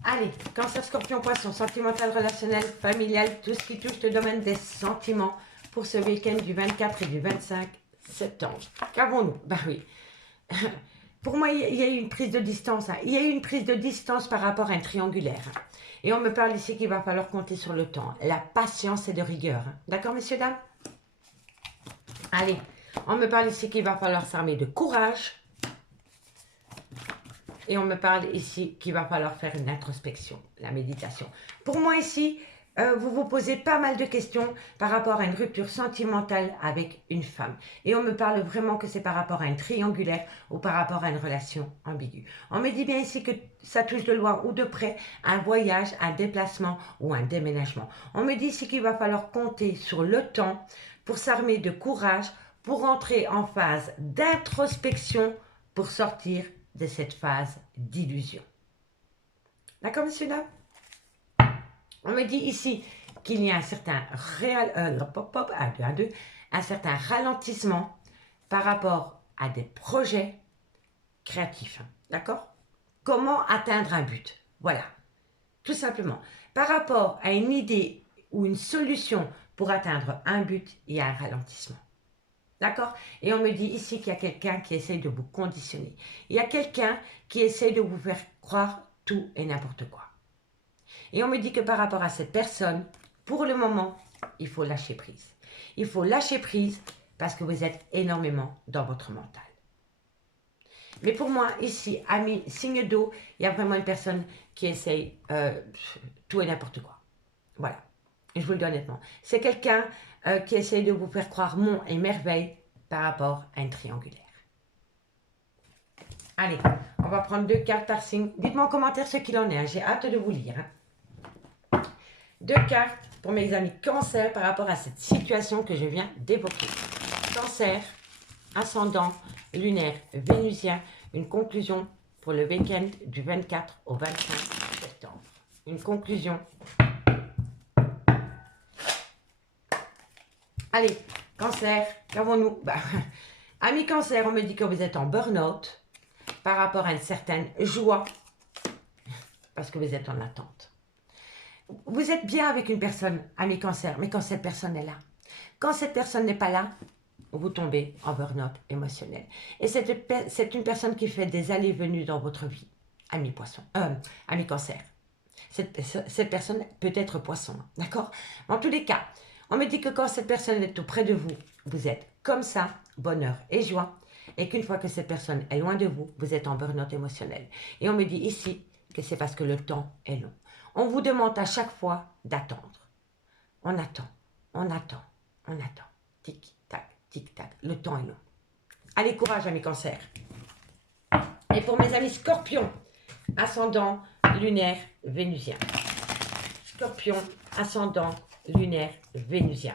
Allez, Cancer, Scorpion, Poisson, sentimental, relationnel, familial, tout ce qui touche le domaine des sentiments pour ce week-end du 24 et du 25 septembre. Qu'avons-nous? Ben oui. Pour moi, il y a eu une prise de distance. Hein. Il y a eu une prise de distance par rapport à un triangulaire. Hein. Et on me parle ici qu'il va falloir compter sur le temps. La patience et de rigueur. Hein. D'accord, messieurs, dames? Allez, on me parle ici qu'il va falloir s'armer de courage. Et on me parle ici qu'il va falloir faire une introspection, la méditation. Pour moi ici, vous vous posez pas mal de questions par rapport à une rupture sentimentale avec une femme. Et on me parle vraiment que c'est par rapport à une triangulaire ou par rapport à une relation ambiguë. On me dit bien ici que ça touche de loin ou de près un voyage, un déplacement ou un déménagement. On me dit ici qu'il va falloir compter sur le temps pour s'armer de courage, pour entrer en phase d'introspection, pour sortir de cette phase d'illusion. D'accord, monsieur, dames? On me dit ici qu'il y a un certain un certain ralentissement par rapport à des projets créatifs. D'accord? Comment atteindre un but? Voilà, tout simplement. Par rapport à une idée ou une solution pour atteindre un but, il y a un ralentissement. D'accord? Et on me dit ici qu'il y a quelqu'un qui essaye de vous conditionner. Il y a quelqu'un qui essaye de vous faire croire tout et n'importe quoi. Et on me dit que par rapport à cette personne, pour le moment, il faut lâcher prise. Il faut lâcher prise parce que vous êtes énormément dans votre mental. Mais pour moi, ici, amis, signe d'eau, il y a vraiment une personne qui essaye tout et n'importe quoi. Voilà. Je vous le dis honnêtement. C'est quelqu'un qui essaye de vous faire croire monts et merveilles par rapport à une triangulaire. Allez, on va prendre 2 cartes par signe. Dites-moi en commentaire ce qu'il en est. Hein. J'ai hâte de vous lire. Hein. 2 cartes pour mes amis Cancer par rapport à cette situation que je viens d'évoquer. Cancer, ascendant, lunaire, vénusien. Une conclusion pour le week-end du 24 au 25 septembre. Une conclusion. Allez, Cancer, qu'avons-nous? Amis Cancer, on me dit que vous êtes en burn-out par rapport à une certaine joie parce que vous êtes en attente. Vous êtes bien avec une personne, amis Cancer, mais quand cette personne est là, quand cette personne n'est pas là, vous tombez en burn-out émotionnel. Et c'est une personne qui fait des allées-venues dans votre vie, amis Poisson, amis Cancer. Cette personne peut être Poisson, d'accord? En tous les cas, on me dit que quand cette personne est auprès de vous, vous êtes comme ça, bonheur et joie, et qu'une fois que cette personne est loin de vous, vous êtes en burn-out émotionnel. Et on me dit ici que c'est parce que le temps est long. On vous demande à chaque fois d'attendre. On attend, on attend, on attend. Tic-tac, tic-tac, le temps est long. Allez, courage, amis Cancer. Et pour mes amis Scorpions, ascendant, lunaire, vénusien. Scorpion, ascendant, lunaire, vénusien.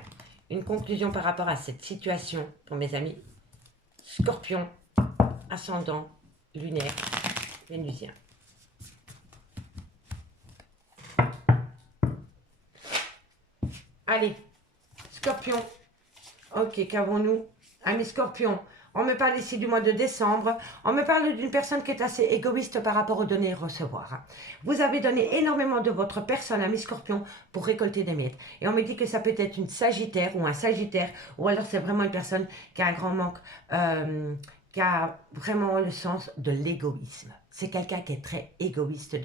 Une conclusion par rapport à cette situation pour mes amis Scorpion, ascendant, lunaire, vénusien. Allez, Scorpion. Ok, qu'avons-nous? Amis Scorpion, on me parle ici du mois de décembre. On me parle d'une personne qui est assez égoïste par rapport aux donner et recevoir. Vous avez donné énormément de votre personne, amis Scorpion, pour récolter des miettes. Et on me dit que ça peut être une Sagittaire ou un Sagittaire, ou alors c'est vraiment une personne qui a un grand manque, qui a vraiment le sens de l'égoïsme. C'est quelqu'un qui est très égoïste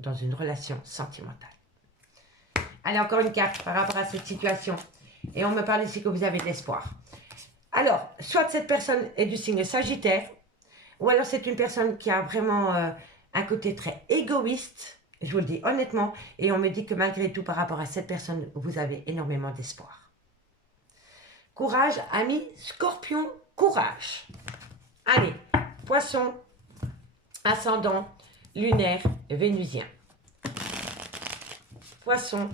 dans une relation sentimentale. Allez, encore une carte par rapport à cette situation. Et on me parle ici que vous avez de l'espoir. Alors, soit cette personne est du signe Sagittaire, ou alors c'est une personne qui a vraiment un côté très égoïste, je vous le dis honnêtement, et on me dit que malgré tout, par rapport à cette personne, vous avez énormément d'espoir. Courage, amis Scorpion, courage. Allez, Poisson, ascendant, lunaire, vénusien. Poisson,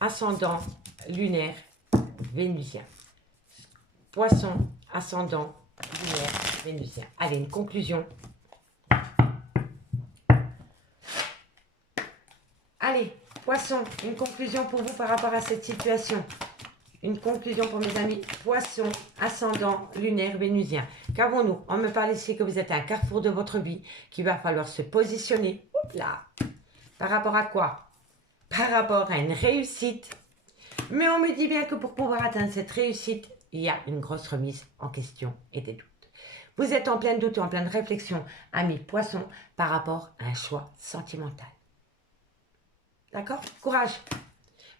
ascendant, lunaire, vénusien. Poisson, ascendant, lunaire, vénusien. Allez, une conclusion. Allez, Poisson, une conclusion pour vous par rapport à cette situation. Une conclusion pour mes amis Poisson, ascendant lunaire vénusien. Qu'avons-nous? On me parle ici que vous êtes à un carrefour de votre vie, qu'il va falloir se positionner. Oups là. Par rapport à quoi? Par rapport à une réussite. Mais on me dit bien que pour pouvoir atteindre cette réussite, il y a une grosse remise en question et des doutes. Vous êtes en plein doute et en pleine réflexion, ami Poisson, par rapport à un choix sentimental. D'accord? Courage.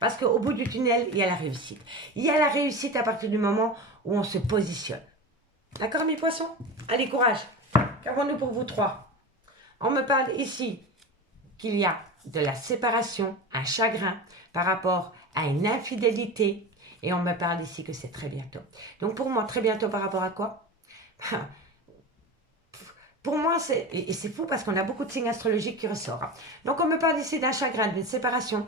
Parce qu'au bout du tunnel, il y a la réussite. Il y a la réussite à partir du moment où on se positionne. D'accord, mes poissons? Allez, courage. Qu'avons-nous pour vous trois? On me parle ici qu'il y a de la séparation, un chagrin par rapport à une infidélité. Et on me parle ici que c'est très bientôt. Donc pour moi, très bientôt par rapport à quoi? Pour moi, et c'est fou parce qu'on a beaucoup de signes astrologiques qui ressortent. Donc on me parle ici d'un chagrin, d'une séparation.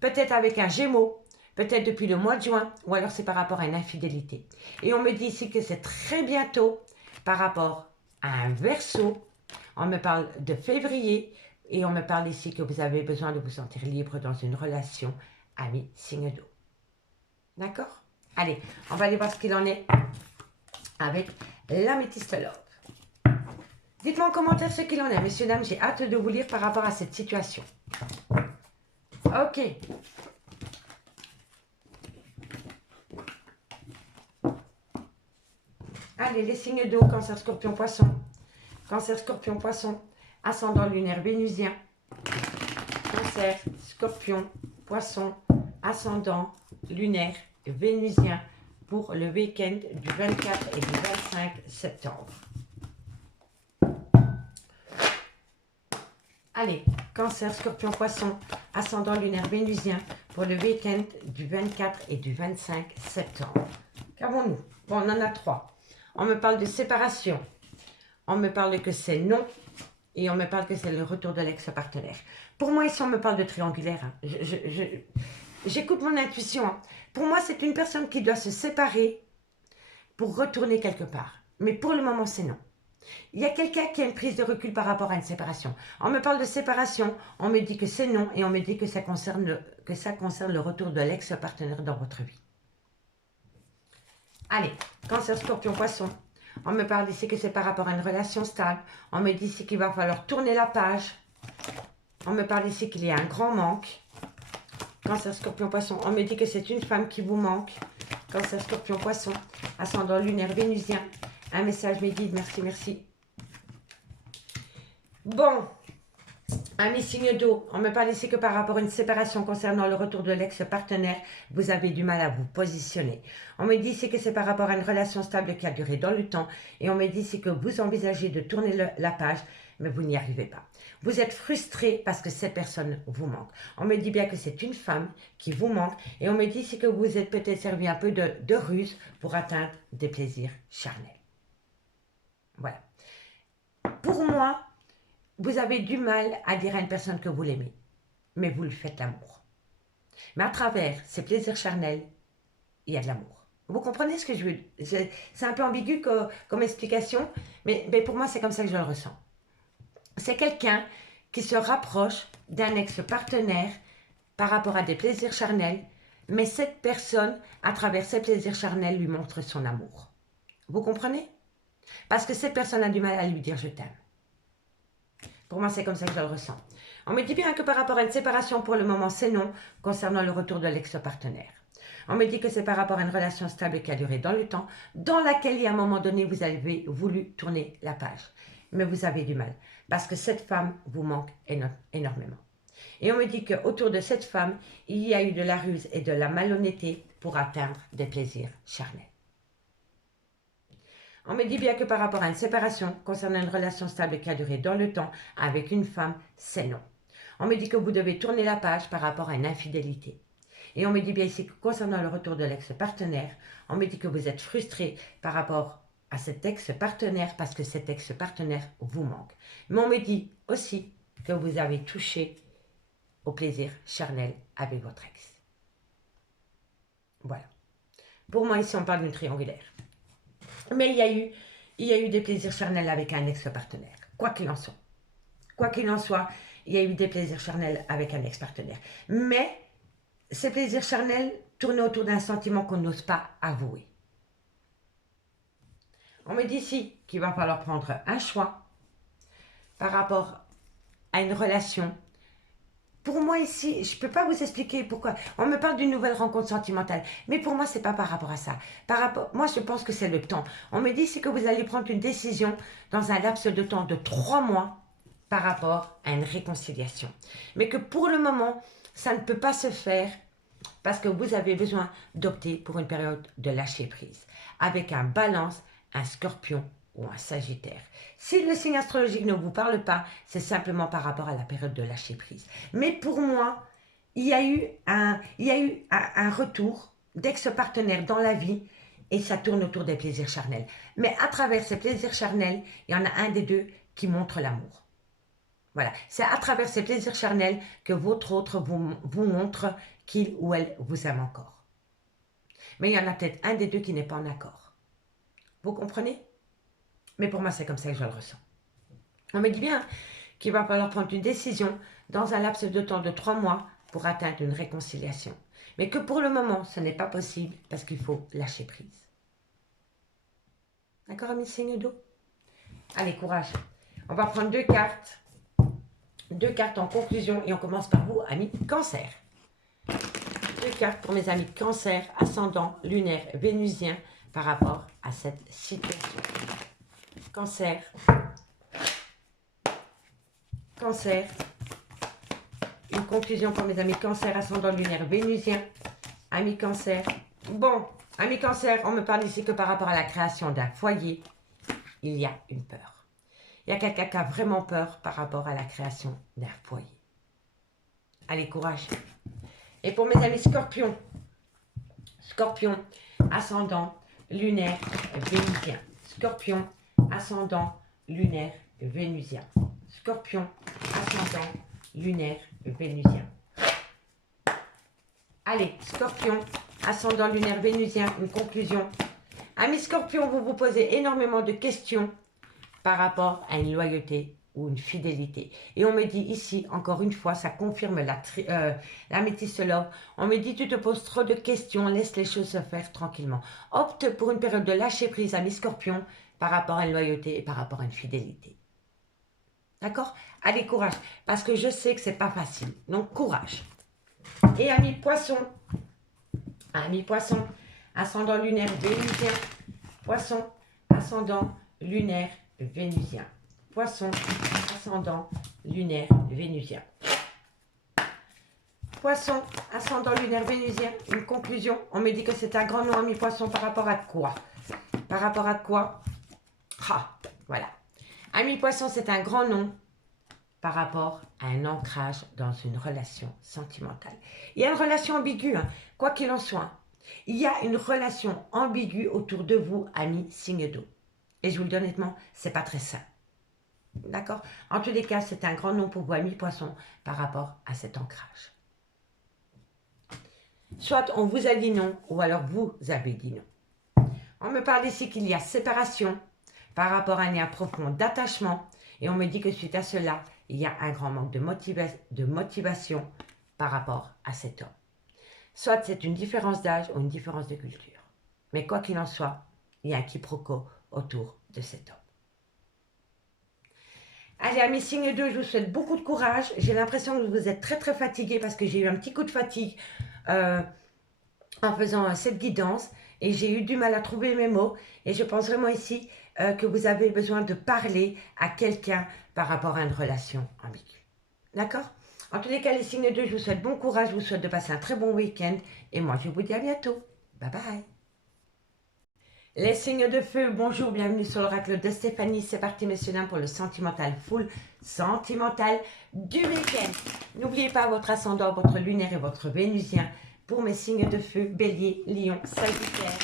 Peut-être avec un Gémeaux, peut-être depuis le mois de juin, ou alors c'est par rapport à une infidélité. Et on me dit ici que c'est très bientôt par rapport à un Verseau. On me parle de février, et on me parle ici que vous avez besoin de vous sentir libre dans une relation ami signe d'eau. D'accord? Allez, on va aller voir ce qu'il en est avec l'améthyste love. Dites-moi en commentaire ce qu'il en est, messieurs, dames, j'ai hâte de vous lire par rapport à cette situation. Ok. Allez, les signes d'eau, Cancer, Scorpion, Poisson. Cancer, Scorpion, Poisson. Ascendant lunaire vénusien. Cancer, Scorpion, Poisson. Ascendant lunaire vénusien pour le week-end du 24 et du 25 septembre. Allez, Cancer, Scorpion, Poisson, ascendant lunaire vénusien pour le week-end du 24 et du 25 septembre. Qu'avons-nous? Bon, on en a trois. On me parle de séparation. On me parle que c'est non. Et on me parle que c'est le retour de l'ex-partenaire. Pour moi, ici, on me parle de triangulaire. Hein. J'écoute mon intuition. Hein. Pour moi, c'est une personne qui doit se séparer pour retourner quelque part. Mais pour le moment, c'est non. Il y a quelqu'un qui a une prise de recul par rapport à une séparation. On me parle de séparation, on me dit que c'est non et on me dit que ça concerne le retour de l'ex-partenaire dans votre vie. Allez, Cancer, Scorpion, Poisson. On me parle ici que c'est par rapport à une relation stable. On me dit ici qu'il va falloir tourner la page. On me parle ici qu'il y a un grand manque. Cancer, Scorpion, Poisson. On me dit que c'est une femme qui vous manque. Cancer, Scorpion, Poisson. Ascendant lunaire vénusien. Un message mes guides, merci, merci. Bon, amis signes d'eau, on me parle ici que par rapport à une séparation concernant le retour de l'ex-partenaire, vous avez du mal à vous positionner. On me dit ici que c'est par rapport à une relation stable qui a duré dans le temps. Et on me dit ici que vous envisagez de tourner la page, mais vous n'y arrivez pas. Vous êtes frustré parce que cette personne vous manque. On me dit bien que c'est une femme qui vous manque. Et on me dit ici que vous êtes peut-être servi un peu de ruse pour atteindre des plaisirs charnels. Voilà. Pour moi, vous avez du mal à dire à une personne que vous l'aimez, mais vous lui faites l'amour. Mais à travers ces plaisirs charnels, il y a de l'amour. Vous comprenez ce que je veux dire? C'est un peu ambigu comme explication, mais pour moi, c'est comme ça que je le ressens. C'est quelqu'un qui se rapproche d'un ex-partenaire par rapport à des plaisirs charnels, mais cette personne, à travers ses plaisirs charnels, lui montre son amour. Vous comprenez? Parce que cette personne a du mal à lui dire « je t'aime ». Pour moi, c'est comme ça que je le ressens. On me dit bien que par rapport à une séparation, pour le moment, c'est non, concernant le retour de l'ex-partenaire. On me dit que c'est par rapport à une relation stable qui a duré dans le temps, dans laquelle, il y a un moment donné, vous avez voulu tourner la page. Mais vous avez du mal, parce que cette femme vous manque énormément. Et on me dit qu'autour de cette femme, il y a eu de la ruse et de la malhonnêteté pour atteindre des plaisirs charnels. On me dit bien que par rapport à une séparation, concernant une relation stable qui a duré dans le temps avec une femme, c'est non. On me dit que vous devez tourner la page par rapport à une infidélité. Et on me dit bien ici que concernant le retour de l'ex-partenaire, on me dit que vous êtes frustré par rapport à cet ex-partenaire parce que cet ex-partenaire vous manque. Mais on me dit aussi que vous avez touché au plaisir charnel avec votre ex. Voilà. Pour moi, ici, on parle d'une triangulaire. Mais il y a eu des plaisirs charnels avec un ex-partenaire, quoi qu'il en soit. Quoi qu'il en soit, il y a eu des plaisirs charnels avec un ex-partenaire. Mais ces plaisirs charnels tourner autour d'un sentiment qu'on n'ose pas avouer. On me dit ici qu'il va falloir prendre un choix par rapport à une relation. Pour moi ici, je ne peux pas vous expliquer pourquoi. On me parle d'une nouvelle rencontre sentimentale. Mais pour moi, ce n'est pas par rapport à ça. Moi, je pense que c'est le temps. On me dit ici que vous allez prendre une décision dans un laps de temps de 3 mois par rapport à une réconciliation. Mais que pour le moment, ça ne peut pas se faire parce que vous avez besoin d'opter pour une période de lâcher prise. Avec un balance, un scorpion ou un sagittaire. Si le signe astrologique ne vous parle pas, c'est simplement par rapport à la période de lâcher prise. Mais pour moi, il y a eu un retour d'ex-partenaire dans la vie et ça tourne autour des plaisirs charnels. Mais à travers ces plaisirs charnels, il y en a un des deux qui montre l'amour. Voilà, c'est à travers ces plaisirs charnels que votre autre vous montre qu'il ou elle vous aime encore. Mais il y en a peut-être un des deux qui n'est pas en accord. Vous comprenez? Mais pour moi, c'est comme ça que je le ressens. On me dit bien qu'il va falloir prendre une décision dans un laps de temps de 3 mois pour atteindre une réconciliation. Mais que pour le moment, ce n'est pas possible parce qu'il faut lâcher prise. D'accord, amis signe d'eau? Allez, courage. On va prendre 2 cartes. 2 cartes en conclusion et on commence par vous, amis Cancer. 2 cartes pour mes amis Cancer, ascendant, lunaire, vénusien par rapport à cette situation. Cancer. Cancer. Une conclusion pour mes amis Cancer, ascendant, lunaire, vénusien. Amis Cancer. Bon, amis Cancer, on me parle ici que par rapport à la création d'un foyer, il y a une peur. Il y a quelqu'un qui a vraiment peur par rapport à la création d'un foyer. Allez, courage. Et pour mes amis Scorpions, Scorpion, ascendant, lunaire, vénusien. Scorpion, ascendant, lunaire, vénusien. Scorpion, ascendant, lunaire, vénusien. Allez, Scorpion, ascendant, lunaire, vénusien, une conclusion. Amis Scorpion, vous vous posez énormément de questions par rapport à une loyauté ou une fidélité. Et on me dit ici, encore une fois, ça confirme la métisse love. On me dit, tu te poses trop de questions, laisse les choses se faire tranquillement. Opte pour une période de lâcher prise, amis Scorpion, par rapport à une loyauté et par rapport à une fidélité. D'accord? Allez, courage, parce que je sais que c'est pas facile. Donc, courage. Et amis Poissons, ascendant lunaire vénusien, Poisson, ascendant lunaire vénusien. Poisson, ascendant lunaire vénusien. Poisson, ascendant lunaire vénusien. Une conclusion, on me dit que c'est un grand nom, ami Poisson, par rapport à quoi? Par rapport à quoi? Ah, voilà. Ami Poisson, c'est un grand nom par rapport à un ancrage dans une relation sentimentale. Il y a une relation ambiguë, hein, quoi qu'il en soit. Il y a une relation ambiguë autour de vous, amis signe d'eau. Et je vous le dis honnêtement, c'est pas très sain. D'accord? En tous les cas, c'est un grand nom pour vous, amis Poissons, par rapport à cet ancrage. Soit on vous a dit non, ou alors vous avez dit non. On me parle ici qu'il y a séparation par rapport à un lien profond d'attachement. Et on me dit que suite à cela, il y a un grand manque de motivation par rapport à cet homme. Soit c'est une différence d'âge ou une différence de culture. Mais quoi qu'il en soit, il y a un quiproquo autour de cet homme. Allez, amis signe 2, je vous souhaite beaucoup de courage. J'ai l'impression que vous êtes très fatigués parce que j'ai eu un petit coup de fatigue en faisant cette guidance. Et j'ai eu du mal à trouver mes mots. Et je pense vraiment ici que vous avez besoin de parler à quelqu'un par rapport à une relation ambiguë. D'accord? En tous les cas, les signes 2, je vous souhaite bon courage. Je vous souhaite de passer un très bon week-end. Et moi, je vous dis à bientôt. Bye bye. Les signes de feu, bonjour, bienvenue sur l'oracle de Stéphanie. C'est parti, messieurs, dames, pour le sentimental full sentimental du week-end. N'oubliez pas votre ascendant, votre lunaire et votre vénusien. Pour mes signes de feu, bélier, lion, sagittaire.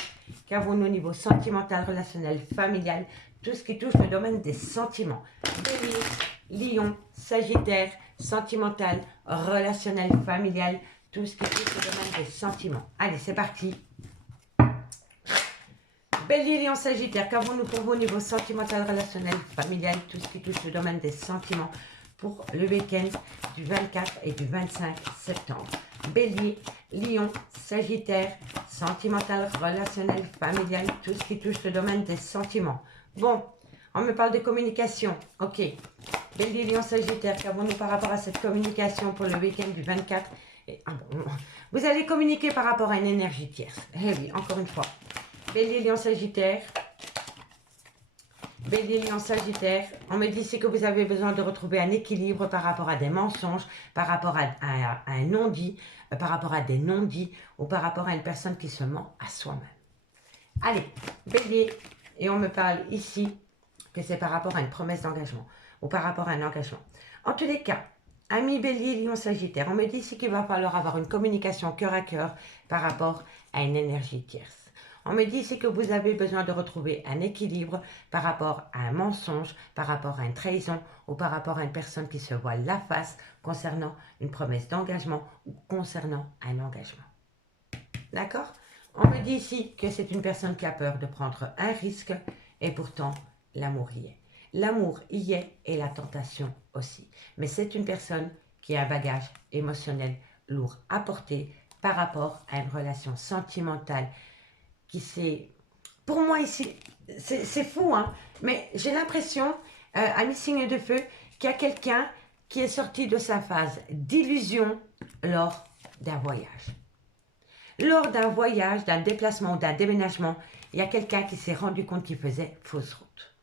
Qu'avons-nous au niveau sentimental, relationnel, familial, tout ce qui touche le domaine des sentiments. Bélier, lion, sagittaire, sentimental, relationnel, familial, tout ce qui touche le domaine des sentiments. Allez, c'est parti. Bélier, lion, sagittaire, qu'avons-nous pour vous au niveau sentimental, relationnel, familial, tout ce qui touche le domaine des sentiments pour le week-end du 24 et du 25 septembre. Bélier, Lion, Sagittaire, sentimental, relationnel, familial, tout ce qui touche le domaine des sentiments. Bon, on me parle de communication. Ok. Bélier, Lion, Sagittaire, qu'avons-nous par rapport à cette communication pour le week-end du 24 Vous allez communiquer par rapport à une énergie tierce. Eh oui, encore une fois. Bélier, Lion, Sagittaire. Bélier, Lion, Sagittaire. On me dit ici que vous avez besoin de retrouver un équilibre par rapport à des mensonges, par rapport à un non-dit, par rapport à des non-dits ou par rapport à une personne qui se ment à soi-même. Allez, Bélier, et on me parle ici que c'est par rapport à une promesse d'engagement ou par rapport à un engagement. En tous les cas, ami Bélier, Lion, Sagittaire, on me dit ici qu'il va falloir avoir une communication cœur à cœur par rapport à une énergie tierce. On me dit ici que vous avez besoin de retrouver un équilibre par rapport à un mensonge, par rapport à une trahison ou par rapport à une personne qui se voile la face concernant une promesse d'engagement ou concernant un engagement. D'accord? On me dit ici que c'est une personne qui a peur de prendre un risque et pourtant l'amour y est. L'amour y est et la tentation aussi. Mais c'est une personne qui a un bagage émotionnel lourd à porter par rapport à une relation sentimentale qui s'est... Pour moi ici, c'est fou, hein, mais j'ai l'impression, ami signe de feu, qu'il y a quelqu'un qui est sorti de sa phase d'illusion lors d'un voyage. Lors d'un voyage, d'un déplacement ou d'un déménagement, il y a quelqu'un qui s'est rendu compte qu'il faisait fausse route.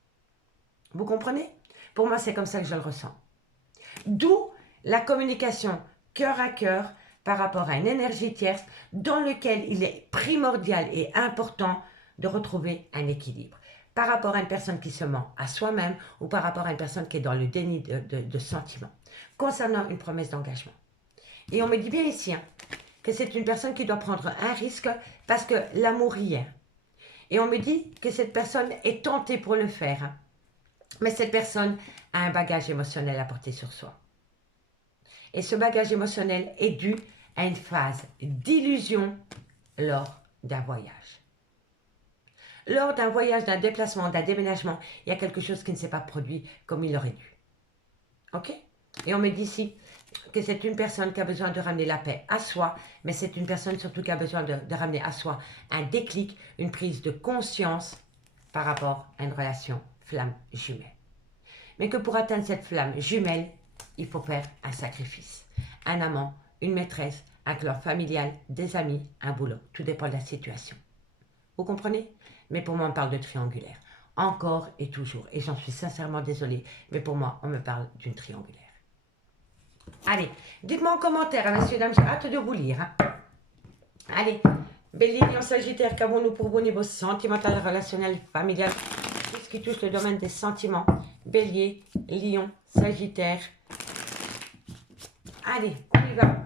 Vous comprenez? Pour moi, c'est comme ça que je le ressens. D'où la communication cœur à cœur par rapport à une énergie tierce dans lequel il est primordial et important de retrouver un équilibre. Par rapport à une personne qui se ment à soi-même ou par rapport à une personne qui est dans le déni de sentiments. Concernant une promesse d'engagement. Et on me dit bien ici que c'est une personne qui doit prendre un risque parce que l'amour y est. Et on me dit que cette personne est tentée pour le faire. Mais cette personne a un bagage émotionnel à porter sur soi. Et ce bagage émotionnel est dû à une phase d'illusion lors d'un voyage. Lors d'un voyage, d'un déplacement, d'un déménagement, il y a quelque chose qui ne s'est pas produit comme il aurait dû. Ok? Et on me dit ici que c'est une personne qui a besoin de ramener la paix à soi, mais c'est une personne surtout qui a besoin de ramener à soi un déclic, une prise de conscience par rapport à une relation flamme jumelle. Mais que pour atteindre cette flamme jumelle, il faut faire un sacrifice. Un amant, une maîtresse, un clan familial, des amis, un boulot. Tout dépend de la situation. Vous comprenez? Mais pour moi, on parle de triangulaire. Encore et toujours. Et j'en suis sincèrement désolée, mais pour moi, on me parle d'une triangulaire. Allez, dites-moi en commentaire, hein, messieurs, dames, j'ai hâte de vous lire. Hein. Allez, Bélier, Lion, Sagittaire, qu'avons-nous pour vous au niveau sentimental, relationnel, familial, tout ce qui touche le domaine des sentiments. Bélier, Lion, Sagittaire. Allez, on y va.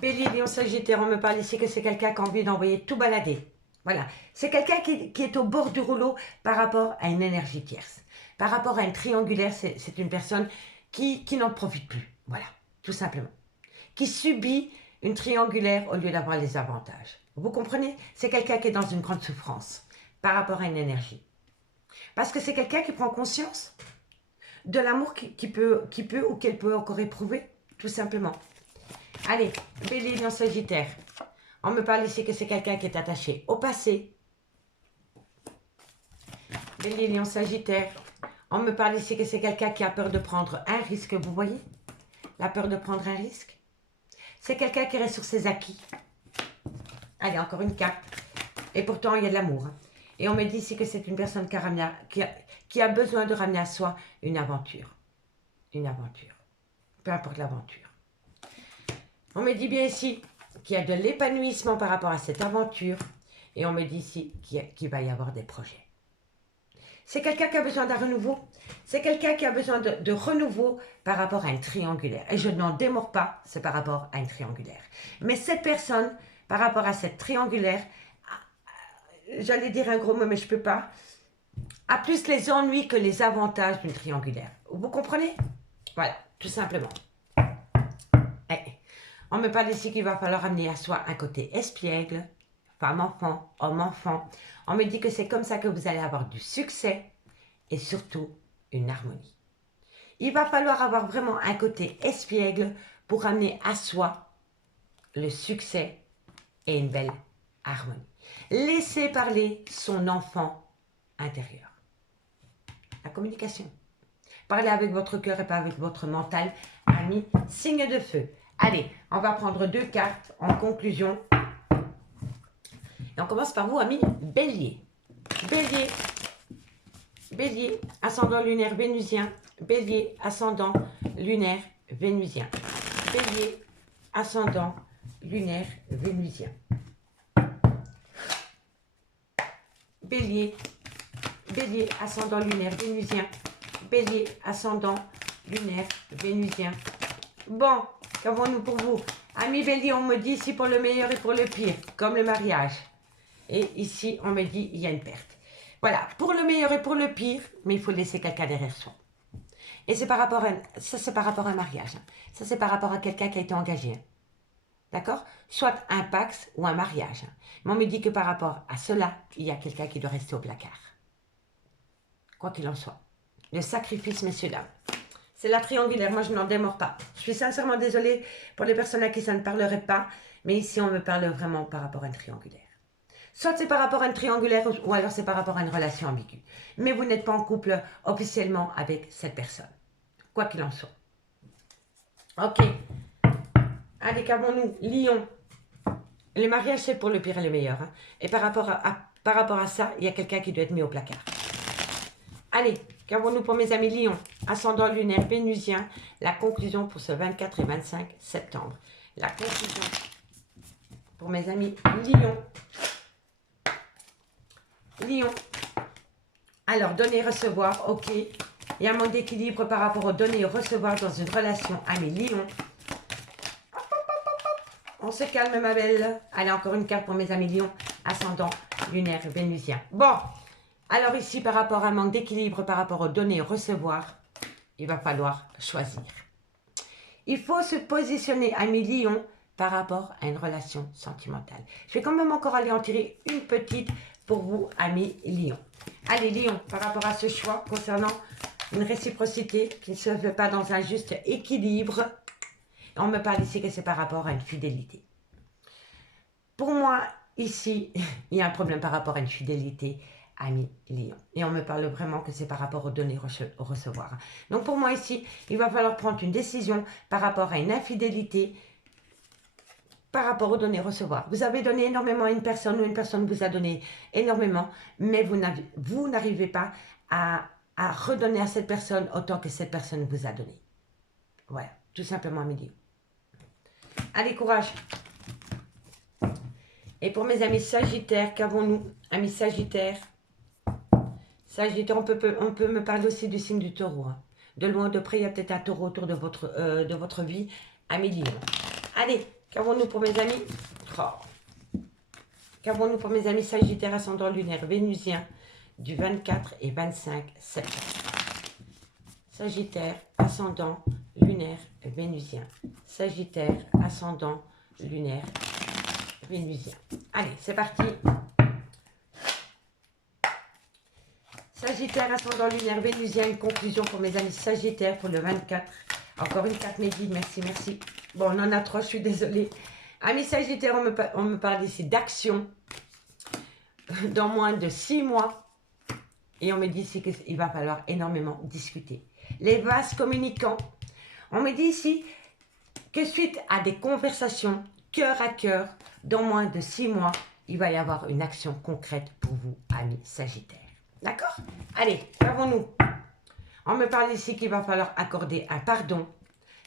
Bélier, Lion, Sagittaire, on me parle ici que c'est quelqu'un qui a envie d'envoyer tout balader. Voilà, c'est quelqu'un qui est au bord du rouleau par rapport à une énergie tierce. Par rapport à une triangulaire, c'est une personne qui n'en profite plus. Voilà, tout simplement. Qui subit une triangulaire au lieu d'avoir les avantages. Vous comprenez? C'est quelqu'un qui est dans une grande souffrance par rapport à une énergie. Parce que c'est quelqu'un qui prend conscience de l'amour qui peut ou qu'elle peut encore éprouver, tout simplement. Allez, Bélier, Lion, Sagittaire. On me parle ici que c'est quelqu'un qui est attaché au passé. Bélier, Lion, Sagittaire. On me parle ici que c'est quelqu'un qui a peur de prendre un risque, vous voyez? La peur de prendre un risque. C'est quelqu'un qui reste sur ses acquis. Allez, encore une carte. Et pourtant, il y a de l'amour. Et on me dit ici que c'est une personne qui a besoin de ramener à soi une aventure. Une aventure. Peu importe l'aventure. On me dit bien ici qu'il y a de l'épanouissement par rapport à cette aventure. Et on me dit ici qu'il va y avoir des projets. C'est quelqu'un qui a besoin d'un renouveau. C'est quelqu'un qui a besoin de renouveau par rapport à une triangulaire. Et je n'en démords pas, c'est par rapport à une triangulaire. Mais cette personne, par rapport à cette triangulaire, j'allais dire un gros mot, mais je ne peux pas, a plus les ennuis que les avantages d'une triangulaire. Vous comprenez? Voilà, tout simplement. On me parle ici qu'il va falloir amener à soi un côté espiègle, femme-enfant, homme-enfant. On me dit que c'est comme ça que vous allez avoir du succès et surtout une harmonie. Il va falloir avoir vraiment un côté espiègle pour amener à soi le succès et une belle harmonie. Laissez parler son enfant intérieur. La communication. Parlez avec votre cœur et pas avec votre mental. Amis, signe de feu. Allez, on va prendre 2 cartes en conclusion. Et on commence par vous, amis, Bélier. Bélier. Bélier, ascendant lunaire vénusien. Bélier, ascendant lunaire vénusien. Bélier, ascendant lunaire vénusien. Bélier, Bélier, ascendant lunaire vénusien. Bélier, ascendant lunaire vénusien. Bon, qu'avons-nous pour vous? Amis Bélier, on me dit ici pour le meilleur et pour le pire, comme le mariage. Et ici, on me dit il y a une perte. Voilà, pour le meilleur et pour le pire, mais il faut laisser quelqu'un derrière soi. Et c'est par rapport à, ça c'est par rapport à un mariage. Ça c'est par rapport à quelqu'un qui a été engagé. D'accord? Soit un pax ou un mariage. Mais on me dit que par rapport à cela, il y a quelqu'un qui doit rester au placard. Quoi qu'il en soit. Le sacrifice, messieurs, dames. C'est la triangulaire, moi je n'en démords pas. Je suis sincèrement désolée pour les personnes à qui ça ne parlerait pas, mais ici on me parle vraiment par rapport à une triangulaire. Soit c'est par rapport à une triangulaire, ou alors c'est par rapport à une relation ambiguë. Mais vous n'êtes pas en couple officiellement avec cette personne. Quoi qu'il en soit. Ok. Allez, qu'avons-nous? Lion. Les mariages, c'est pour le pire et le meilleur. Hein. Et par rapport à ça, il y a quelqu'un qui doit être mis au placard. Allez, qu'avons-nous pour mes amis Lion? Ascendant lunaire vénusien. La conclusion pour ce 24 et 25 septembre. La conclusion pour mes amis Lion. Lion. Alors, donner et recevoir, ok. Il y a un manque d'équilibre par rapport au donner et recevoir dans une relation ami Lion. On se calme, ma belle. Allez, encore une carte pour mes amis Lion. Ascendant lunaire vénusien. Bon, alors ici, par rapport à un manque d'équilibre, par rapport au donner et recevoir, il va falloir choisir. Il faut se positionner, ami Lion, par rapport à une relation sentimentale. Je vais quand même encore aller en tirer une petite pour vous, amis Lion. Allez, Lion, par rapport à ce choix concernant une réciprocité qui ne se fait pas dans un juste équilibre, on me parle ici que c'est par rapport à une fidélité. Pour moi, ici, il y a un problème par rapport à une fidélité, ami Lion. Et on me parle vraiment que c'est par rapport au donner au recevoir. Donc pour moi ici, il va falloir prendre une décision par rapport à une infidélité, par rapport au donner recevoir. Vous avez donné énormément à une personne ou une personne vous a donné énormément, mais vous n'arrivez pas à redonner à cette personne autant que cette personne vous a donné. Voilà, tout simplement, Amélie. Allez, courage. Et pour mes amis Sagittaires, qu'avons-nous? Amis Sagittaires, Sagittaire, on peut me parler aussi du signe du taureau. Hein. De loin, de près, il y a peut-être un taureau autour de votre vie, Amélie. Allez, qu'avons-nous pour mes amis? Oh. Qu'avons-nous pour mes amis Sagittaires, ascendant lunaire vénusien du 24 et 25 septembre? Sagittaire, ascendant lunaire vénusien. Sagittaire, ascendant lunaire vénusien. Allez, c'est parti. Sagittaire, ascendant lunaire vénusien, une conclusion pour mes amis Sagittaires pour le 24. Encore une carte médite, merci, merci. Bon, on en a 3, je suis désolée. Amis Sagittaires, on me parle ici d'action dans moins de 6 mois. Et on me dit ici qu'il va falloir énormément discuter. Les vases communicants, on me dit ici que suite à des conversations cœur à cœur, dans moins de 6 mois, il va y avoir une action concrète pour vous, amis Sagittaires. D'accord? Allez, qu'avons-nous? On me parle ici qu'il va falloir accorder un pardon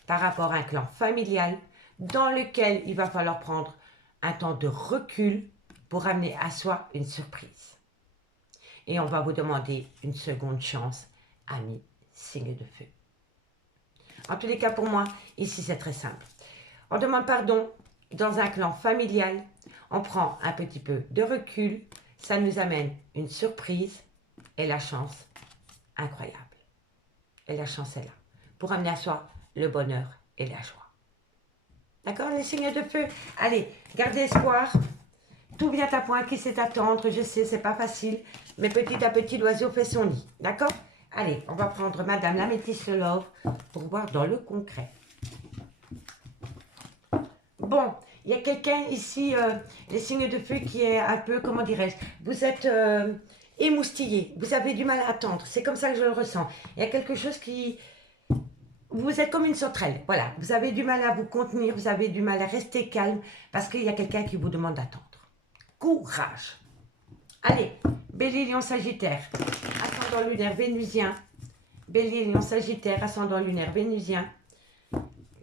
par rapport à un clan familial dans lequel il va falloir prendre un temps de recul pour amener à soi une surprise. Et on va vous demander une seconde chance, amis, signe de feu. En tous les cas, pour moi, ici, c'est très simple. On demande pardon dans un clan familial, on prend un petit peu de recul, ça nous amène une surprise et la chance incroyable. Et la chance est là, pour amener à soi le bonheur et la joie. D'accord, les signes de feu? Allez, gardez espoir. Tout vient à point, qui sait attendre, je sais, c'est pas facile, mais petit à petit, l'oiseau fait son nid. D'accord? Allez, on va prendre Madame la Métisse Love pour voir dans le concret. Bon, il y a quelqu'un ici, les signes de feu, qui est un peu, comment dirais-je, vous êtes émoustillé, vous avez du mal à attendre, c'est comme ça que je le ressens. Il y a quelque chose qui... Vous êtes comme une sauterelle, voilà, vous avez du mal à vous contenir, vous avez du mal à rester calme, parce qu'il y a quelqu'un qui vous demande d'attendre. Courage. Allez, Bélier, Lion, Sagittaire, ascendant lunaire vénusien, Bélier, Lion, Sagittaire, ascendant lunaire vénusien,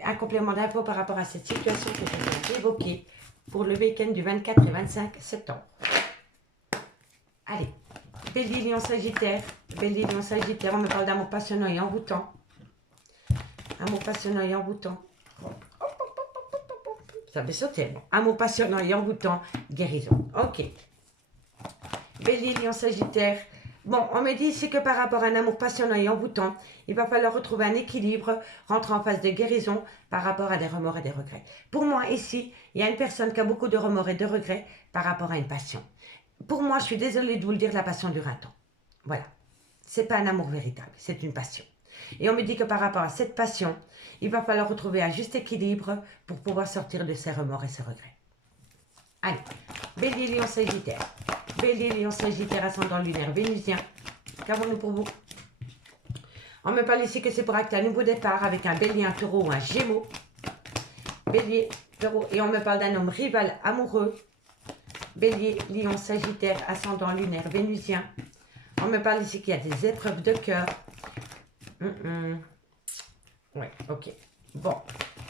un complément d'info par rapport à cette situation que je viens d'évoquer pour le week-end du 24 et 25 septembre. Allez, Bélier, Lion, Sagittaire, Bélier, Lion, Sagittaire, on me parle d'amour passionnant et envoûtant. Amour passionnant et envoûtant. Ça avait sauté, bon. Amour passionnant et envoûtant, guérison. Ok. Bélier, Lion, Sagittaire. Bon, on me dit ici que par rapport à un amour passionnant et envoûtant, il va falloir retrouver un équilibre, rentrer en phase de guérison par rapport à des remords et des regrets. Pour moi, ici, il y a une personne qui a beaucoup de remords et de regrets par rapport à une passion. Pour moi, je suis désolée de vous le dire, la passion dure un temps. Voilà. C'est pas un amour véritable, c'est une passion. Et on me dit que par rapport à cette passion, il va falloir retrouver un juste équilibre pour pouvoir sortir de ses remords et ses regrets. Allez, Bélier, Lion, Sagittaire. Bélier, Lion, Sagittaire, ascendant lunaire vénusien. Qu'avons-nous pour vous? On me parle ici que c'est pour acter un nouveau départ avec un Bélier, un Taureau ou un Gémeaux. Bélier, Taureau, et on me parle d'un homme rival amoureux. Bélier, Lion, Sagittaire, ascendant lunaire vénusien. On me parle ici qu'il y a des épreuves de cœur. Ouais, ok. Bon,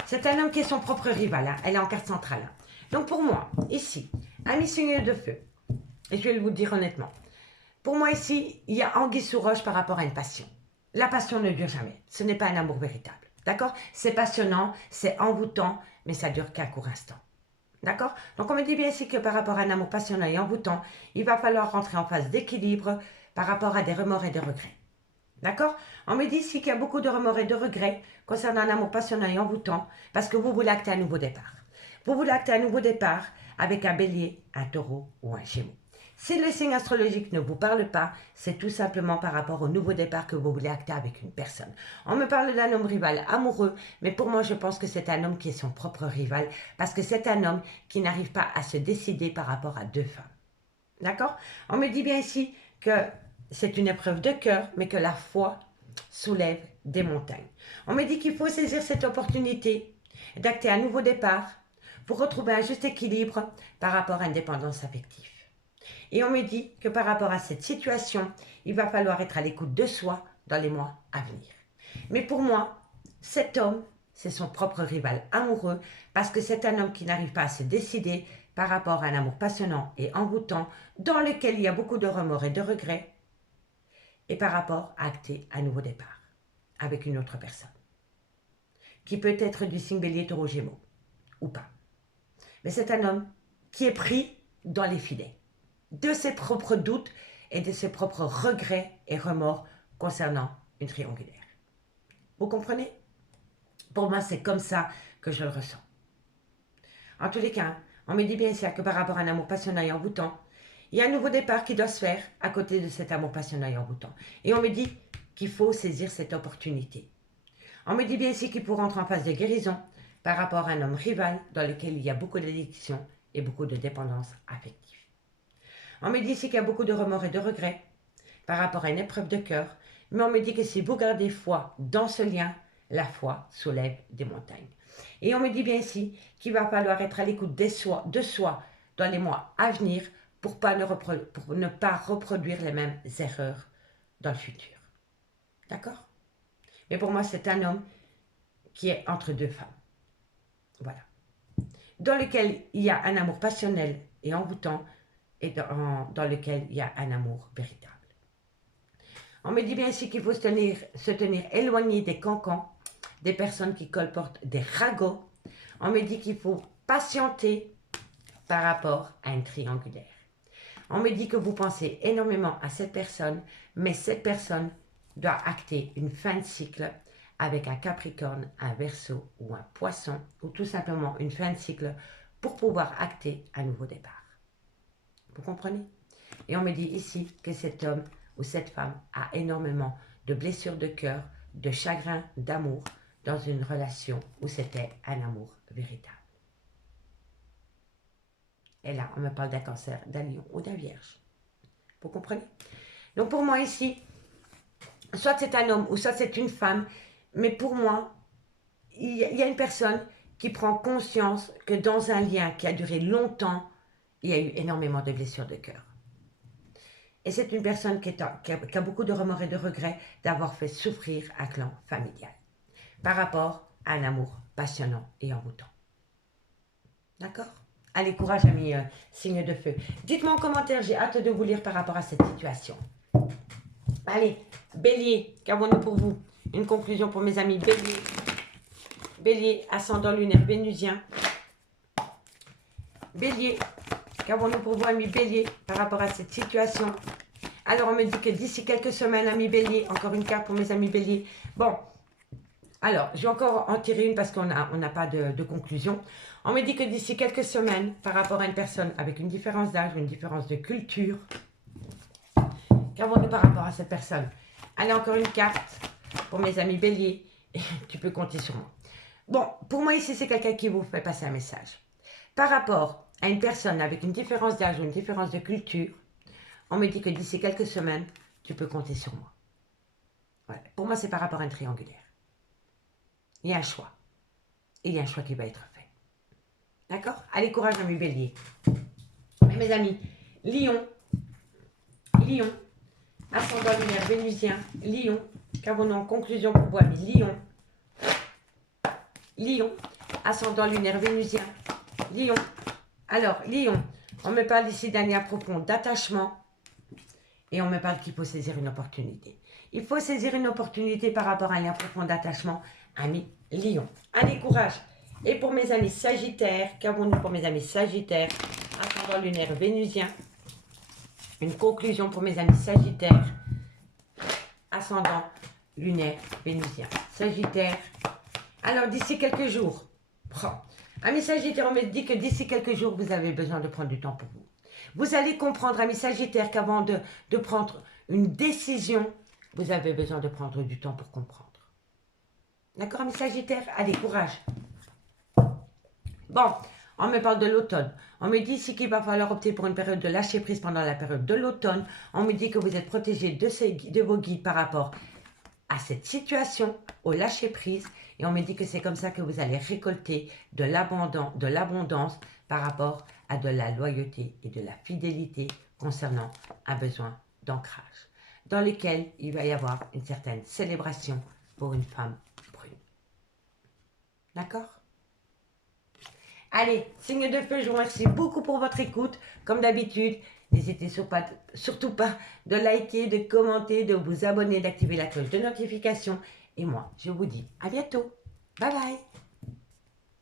c'est un homme qui est son propre rival, hein. Elle est en carte centrale. Hein. Donc pour moi, ici, ami signe de feu, et je vais vous dire honnêtement, pour moi ici, il y a anguille sous roche par rapport à une passion. La passion ne dure jamais, ce n'est pas un amour véritable, d'accord? C'est passionnant, c'est envoûtant, mais ça dure qu'un court instant. D'accord? Donc on me dit bien ici que par rapport à un amour passionnant et envoûtant, il va falloir rentrer en phase d'équilibre par rapport à des remords et des regrets. D'accord? On me dit ici qu'il y a beaucoup de remords et de regrets concernant un amour passionnant et envoûtant parce que vous voulez acter un nouveau départ. Vous voulez acter un nouveau départ avec un bélier, un taureau ou un gémeaux. Si le signe astrologique ne vous parle pas, c'est tout simplement par rapport au nouveau départ que vous voulez acter avec une personne. On me parle d'un homme rival amoureux, mais pour moi, je pense que c'est un homme qui est son propre rival parce que c'est un homme qui n'arrive pas à se décider par rapport à deux femmes. D'accord? On me dit bien ici que c'est une épreuve de cœur, mais que la foi soulève des montagnes. On me dit qu'il faut saisir cette opportunité d'acter un nouveau départ pour retrouver un juste équilibre par rapport à une dépendance affective. Et on me dit que par rapport à cette situation, il va falloir être à l'écoute de soi dans les mois à venir. Mais pour moi, cet homme, c'est son propre rival amoureux parce que c'est un homme qui n'arrive pas à se décider par rapport à un amour passionnant et envoûtant dans lequel il y a beaucoup de remords et de regrets et par rapport à acter un nouveau départ avec une autre personne qui peut être du signe bélier, taureau, gémeaux ou pas. Mais c'est un homme qui est pris dans les filets de ses propres doutes et de ses propres regrets et remords concernant une triangulaire. Vous comprenez? Pour moi, c'est comme ça que je le ressens. En tous les cas, on me dit bien sûr que par rapport à un amour passionnel et envoûtant, il y a un nouveau départ qui doit se faire à côté de cet amour passionnel et envoûtant. Et on me dit qu'il faut saisir cette opportunité. On me dit bien ici qu'il faut rentrer en phase de guérison par rapport à un homme rival dans lequel il y a beaucoup d'addiction et beaucoup de dépendance affective. On me dit ici qu'il y a beaucoup de remords et de regrets par rapport à une épreuve de cœur, mais on me dit que si vous gardez foi dans ce lien, la foi soulève des montagnes. Et on me dit bien ici qu'il va falloir être à l'écoute de soi dans les mois à venir pour ne pas reproduire les mêmes erreurs dans le futur. D'accord? Mais pour moi, c'est un homme qui est entre deux femmes. Voilà. Dans lequel il y a un amour passionnel et envoûtant et dans lequel il y a un amour véritable. On me dit bien ici qu'il faut se tenir éloigné des cancans, des personnes qui colportent des ragots. On me dit qu'il faut patienter par rapport à une triangulaire. On me dit que vous pensez énormément à cette personne, mais cette personne doit acter une fin de cycle avec un Capricorne, un Verseau ou un Poisson, ou tout simplement une fin de cycle pour pouvoir acter un nouveau départ. Vous comprenez? Et on me dit ici que cet homme ou cette femme a énormément de blessures de cœur, de chagrin, d'amour dans une relation où c'était un amour véritable. Et là, on me parle d'un cancer, d'un lion ou d'un vierge. Vous comprenez? Donc pour moi ici, soit c'est un homme ou soit c'est une femme, mais pour moi, il y a une personne qui prend conscience que dans un lien qui a duré longtemps, il y a eu énormément de blessures de cœur. Et c'est une personne qui a beaucoup de remords et de regrets d'avoir fait souffrir un clan familial par rapport à un amour passionnant et envoûtant. D'accord? Allez, courage, amis signes de feu. Dites-moi en commentaire, j'ai hâte de vous lire par rapport à cette situation. Allez, Bélier, qu'avons-nous pour vous? Une conclusion pour mes amis Bélier. Bélier, ascendant lunaire vénusien. Bélier, qu'avons-nous pour vous, amis Bélier, par rapport à cette situation? Alors, on me dit que d'ici quelques semaines, amis Bélier, encore une carte pour mes amis Bélier. Bon, alors, je vais encore en tirer une parce qu'on n'a pas de conclusion. On me dit que d'ici quelques semaines, par rapport à une personne avec une différence d'âge ou une différence de culture, qu'avons-nous par rapport à cette personne? Allez, encore une carte pour mes amis Bélier. Tu peux compter sur moi. Bon, pour moi ici, c'est quelqu'un qui vous fait passer un message. Par rapport à une personne avec une différence d'âge ou une différence de culture, on me dit que d'ici quelques semaines, tu peux compter sur moi. Voilà. Pour moi, c'est par rapport à un triangulaire. Il y a un choix. Il y a un choix qui va être fait. D'accord? Allez, courage, amis Bélier. Et mes amis, Lion, ascendant lunaire vénusien, Lion, qu'avons-nous en conclusion pour vous, amis? Lion, ascendant lunaire vénusien, Lion. Alors, Lion, on me parle ici d'un lien profond d'attachement et on me parle qu'il faut saisir une opportunité. Il faut saisir une opportunité par rapport à un lien profond d'attachement, amis Lion. Allez, courage. Et pour mes amis Sagittaires, qu'avons-nous pour mes amis Sagittaires, ascendant lunaire vénusien? Une conclusion pour mes amis Sagittaires, ascendant lunaire vénusien. Sagittaire. Alors, d'ici quelques jours, amis Sagittaires, on me dit que d'ici quelques jours, vous avez besoin de prendre du temps pour vous. Vous allez comprendre, amis Sagittaires, qu'avant de prendre une décision, vous avez besoin de prendre du temps pour comprendre. D'accord, amis Sagittaires? Allez, courage. Bon, on me parle de l'automne. On me dit ici qu'il va falloir opter pour une période de lâcher prise pendant la période de l'automne. On me dit que vous êtes protégé de vos guides par rapport à cette situation, au lâcher prise. Et on me dit que c'est comme ça que vous allez récolter de l'abondance par rapport à de la loyauté et de la fidélité concernant un besoin d'ancrage, dans lequel il va y avoir une certaine célébration pour une femme brune. D'accord? Allez, signe de feu, je vous remercie beaucoup pour votre écoute. Comme d'habitude, n'hésitez surtout pas de liker, de commenter, de vous abonner, d'activer la cloche de notification. Et moi, je vous dis à bientôt. Bye bye.